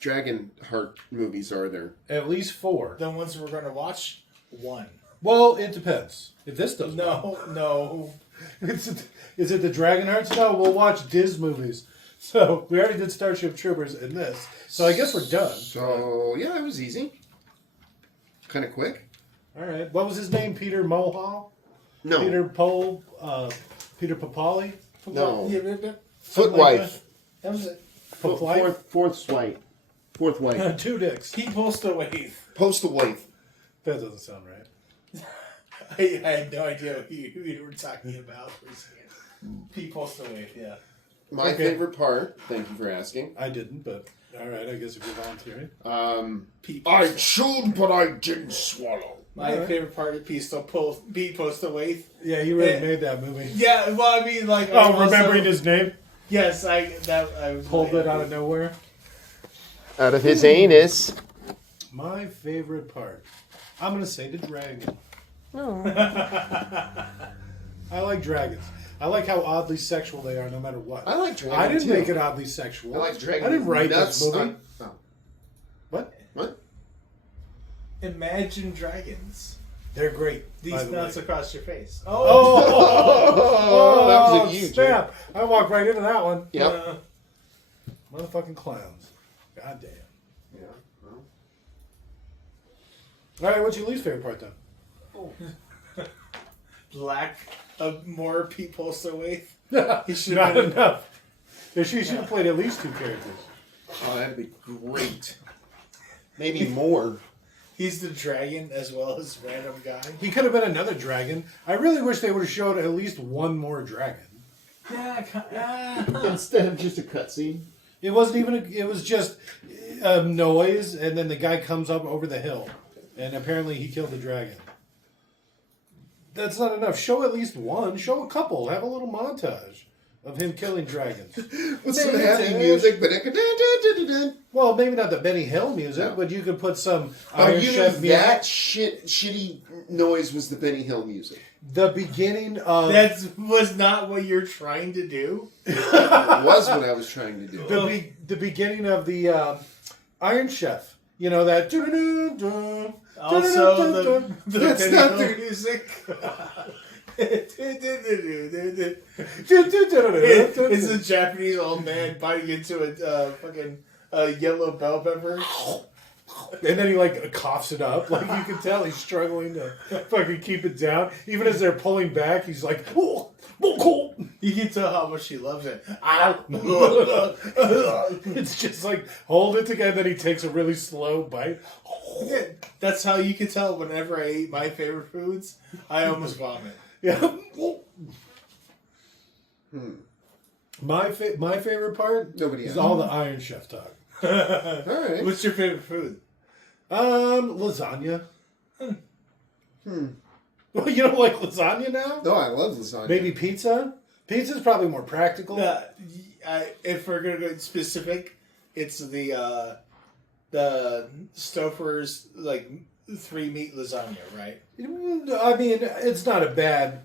Dragonheart movies are there? do? At least 4. The ones we're going to watch, 1. Well, it depends. If this does No. Is it the Dragonhearts? No, we'll watch Diz movies. So, we already did Starship Troopers and this. So, I guess we're done. So, yeah, it was easy. Kind of quick. All right. What was his name? Peter Mulhall? No. Peter Papali? No. Yeah, Footwife. that was it. Papali? Fourth wife. 2 dicks. He posted a wave. Postal wife. That doesn't sound right. I had no idea who you were talking about for a second. Pete Postlewaite, yeah. My Okay. favorite part. Thank you for asking. I didn't, but all right. I guess if you're volunteering. Pete I Postlewaite. chewed, but I didn't swallow. My Alright. favorite part of Pete Postlewaite. Yeah, you really Yeah. made that movie. Yeah, well, I mean, like... Oh, also- remembering his name? Yes, I was... Pulled really it out happy. of nowhere. Out of his anus. My favorite part. I'm gonna say the dragon. I like dragons. I like how oddly sexual they are, no matter what. I like dragons. I didn't too. make it oddly sexual. I like dragons. I didn't write nuts. this movie. What? What? Imagine Dragons. They're great. by These the nuts way. across your face. Oh, that was a huge snap! I walked right into that one. Yep. Motherfucking clowns. God damn. Yeah. Well. All right, what's your least favorite part, then? Lack of more Pete Postlewaite. He should Not have been... enough. She should have played at least 2 characters. Oh, that'd be great. Maybe more. He's the dragon as well as random guy. He could have been another dragon. I really wish they would have showed at least one more dragon. Yeah, Instead of just a cutscene. It wasn't even. It was just a noise, and then the guy comes up over the hill, and apparently he killed the dragon. That's not enough. Show at least one. Show a couple. Have a little montage of him killing dragons. With some happy music, but Well, maybe not the Benny Hill music, No. but you could put some Oh, Iron you Chef knew music. that shitty noise was the Benny Hill music. The beginning of that was not what you're trying to do. It was what I was trying to do. the beginning of the Iron Chef. You know that. Also, the That's Benny not Hill the- music. It's a Japanese old man biting into a fucking yellow bell pepper. And then he like coughs it up. Like you can tell he's struggling to fucking keep it down. Even as they're pulling back, he's like, oh, cool. You can tell how much he loves it. It's just like hold it together. Then he takes a really slow bite. That's how you can tell whenever I eat my favorite foods, I almost vomit. Yeah. My favorite part Nobody is else. all the Iron Chef talk. All right. What's your favorite food? Lasagna. Well, you don't like lasagna now? No, I love lasagna. Maybe pizza? Pizza's probably more practical. If we're gonna go specific, it's the Stouffer's like 3 meat lasagna, right? I mean, it's not a bad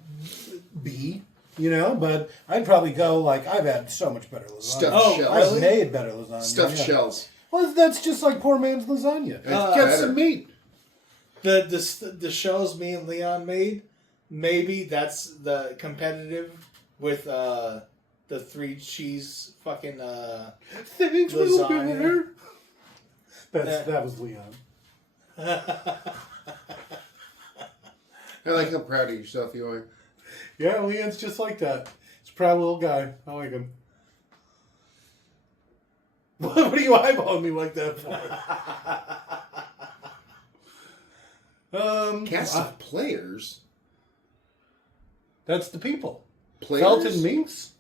B, you know, but I'd probably go like I've had so much better lasagna. Stuffed shells. I've really? made better lasagna. Stuffed yeah. shells. Well, that's just like poor man's lasagna. It's Get better. some meat. The shells me and Leon made, maybe that's the competitive with the 3 cheese fucking Thanks, little lasagna. bear. That was Leon. I like how proud of yourself you are. Yeah, Leon's just like that. He's a proud little guy. I like him. What are you eyeballing me like that for? Cast of players. That's the people. Players? Felton Minks?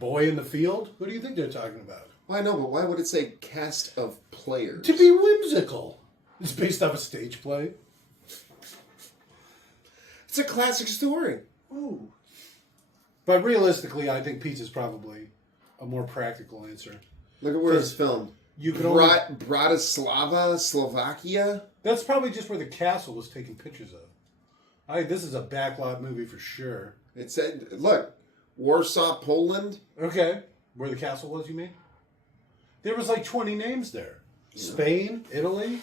Boy in the Field? Who do you think they're talking about? Well, I know, but why would it say cast of players? To be whimsical. It's based off a stage play. It's a classic story. ooh. But realistically, I think pizza's probably a more practical answer. Look at where it's filmed. You can only... Bratislava, Slovakia. That's probably just where the castle was taking pictures of. This is a backlot movie for sure. It said, look, Warsaw, Poland. Okay. Where the castle was, you mean? There was like 20 names there. Spain, Italy.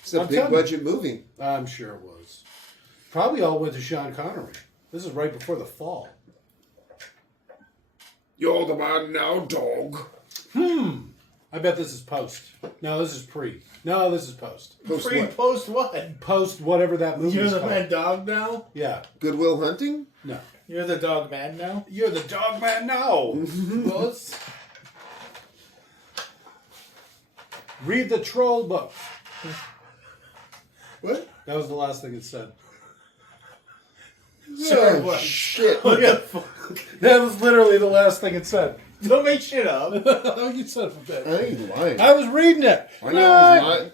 It's a I'm big telling you. budget movie. I'm sure it was. Probably all went to Sean Connery. This is right before the fall. You're the man now, dog. I bet this is post. No, this is pre. No, this is post. Post Free what? post what? Post whatever that movie You're is the called. man dog now? Yeah. Goodwill Hunting? No. You're the dog man now? You're the dog man now. Boss. Read the troll book. What? That was the last thing it said. Sure Oh, was. shit. What Yeah. the fuck? That was literally the last thing it said. Don't make shit up. Oh, you son of a bitch. I ain't lying. I was reading it. I know he's not.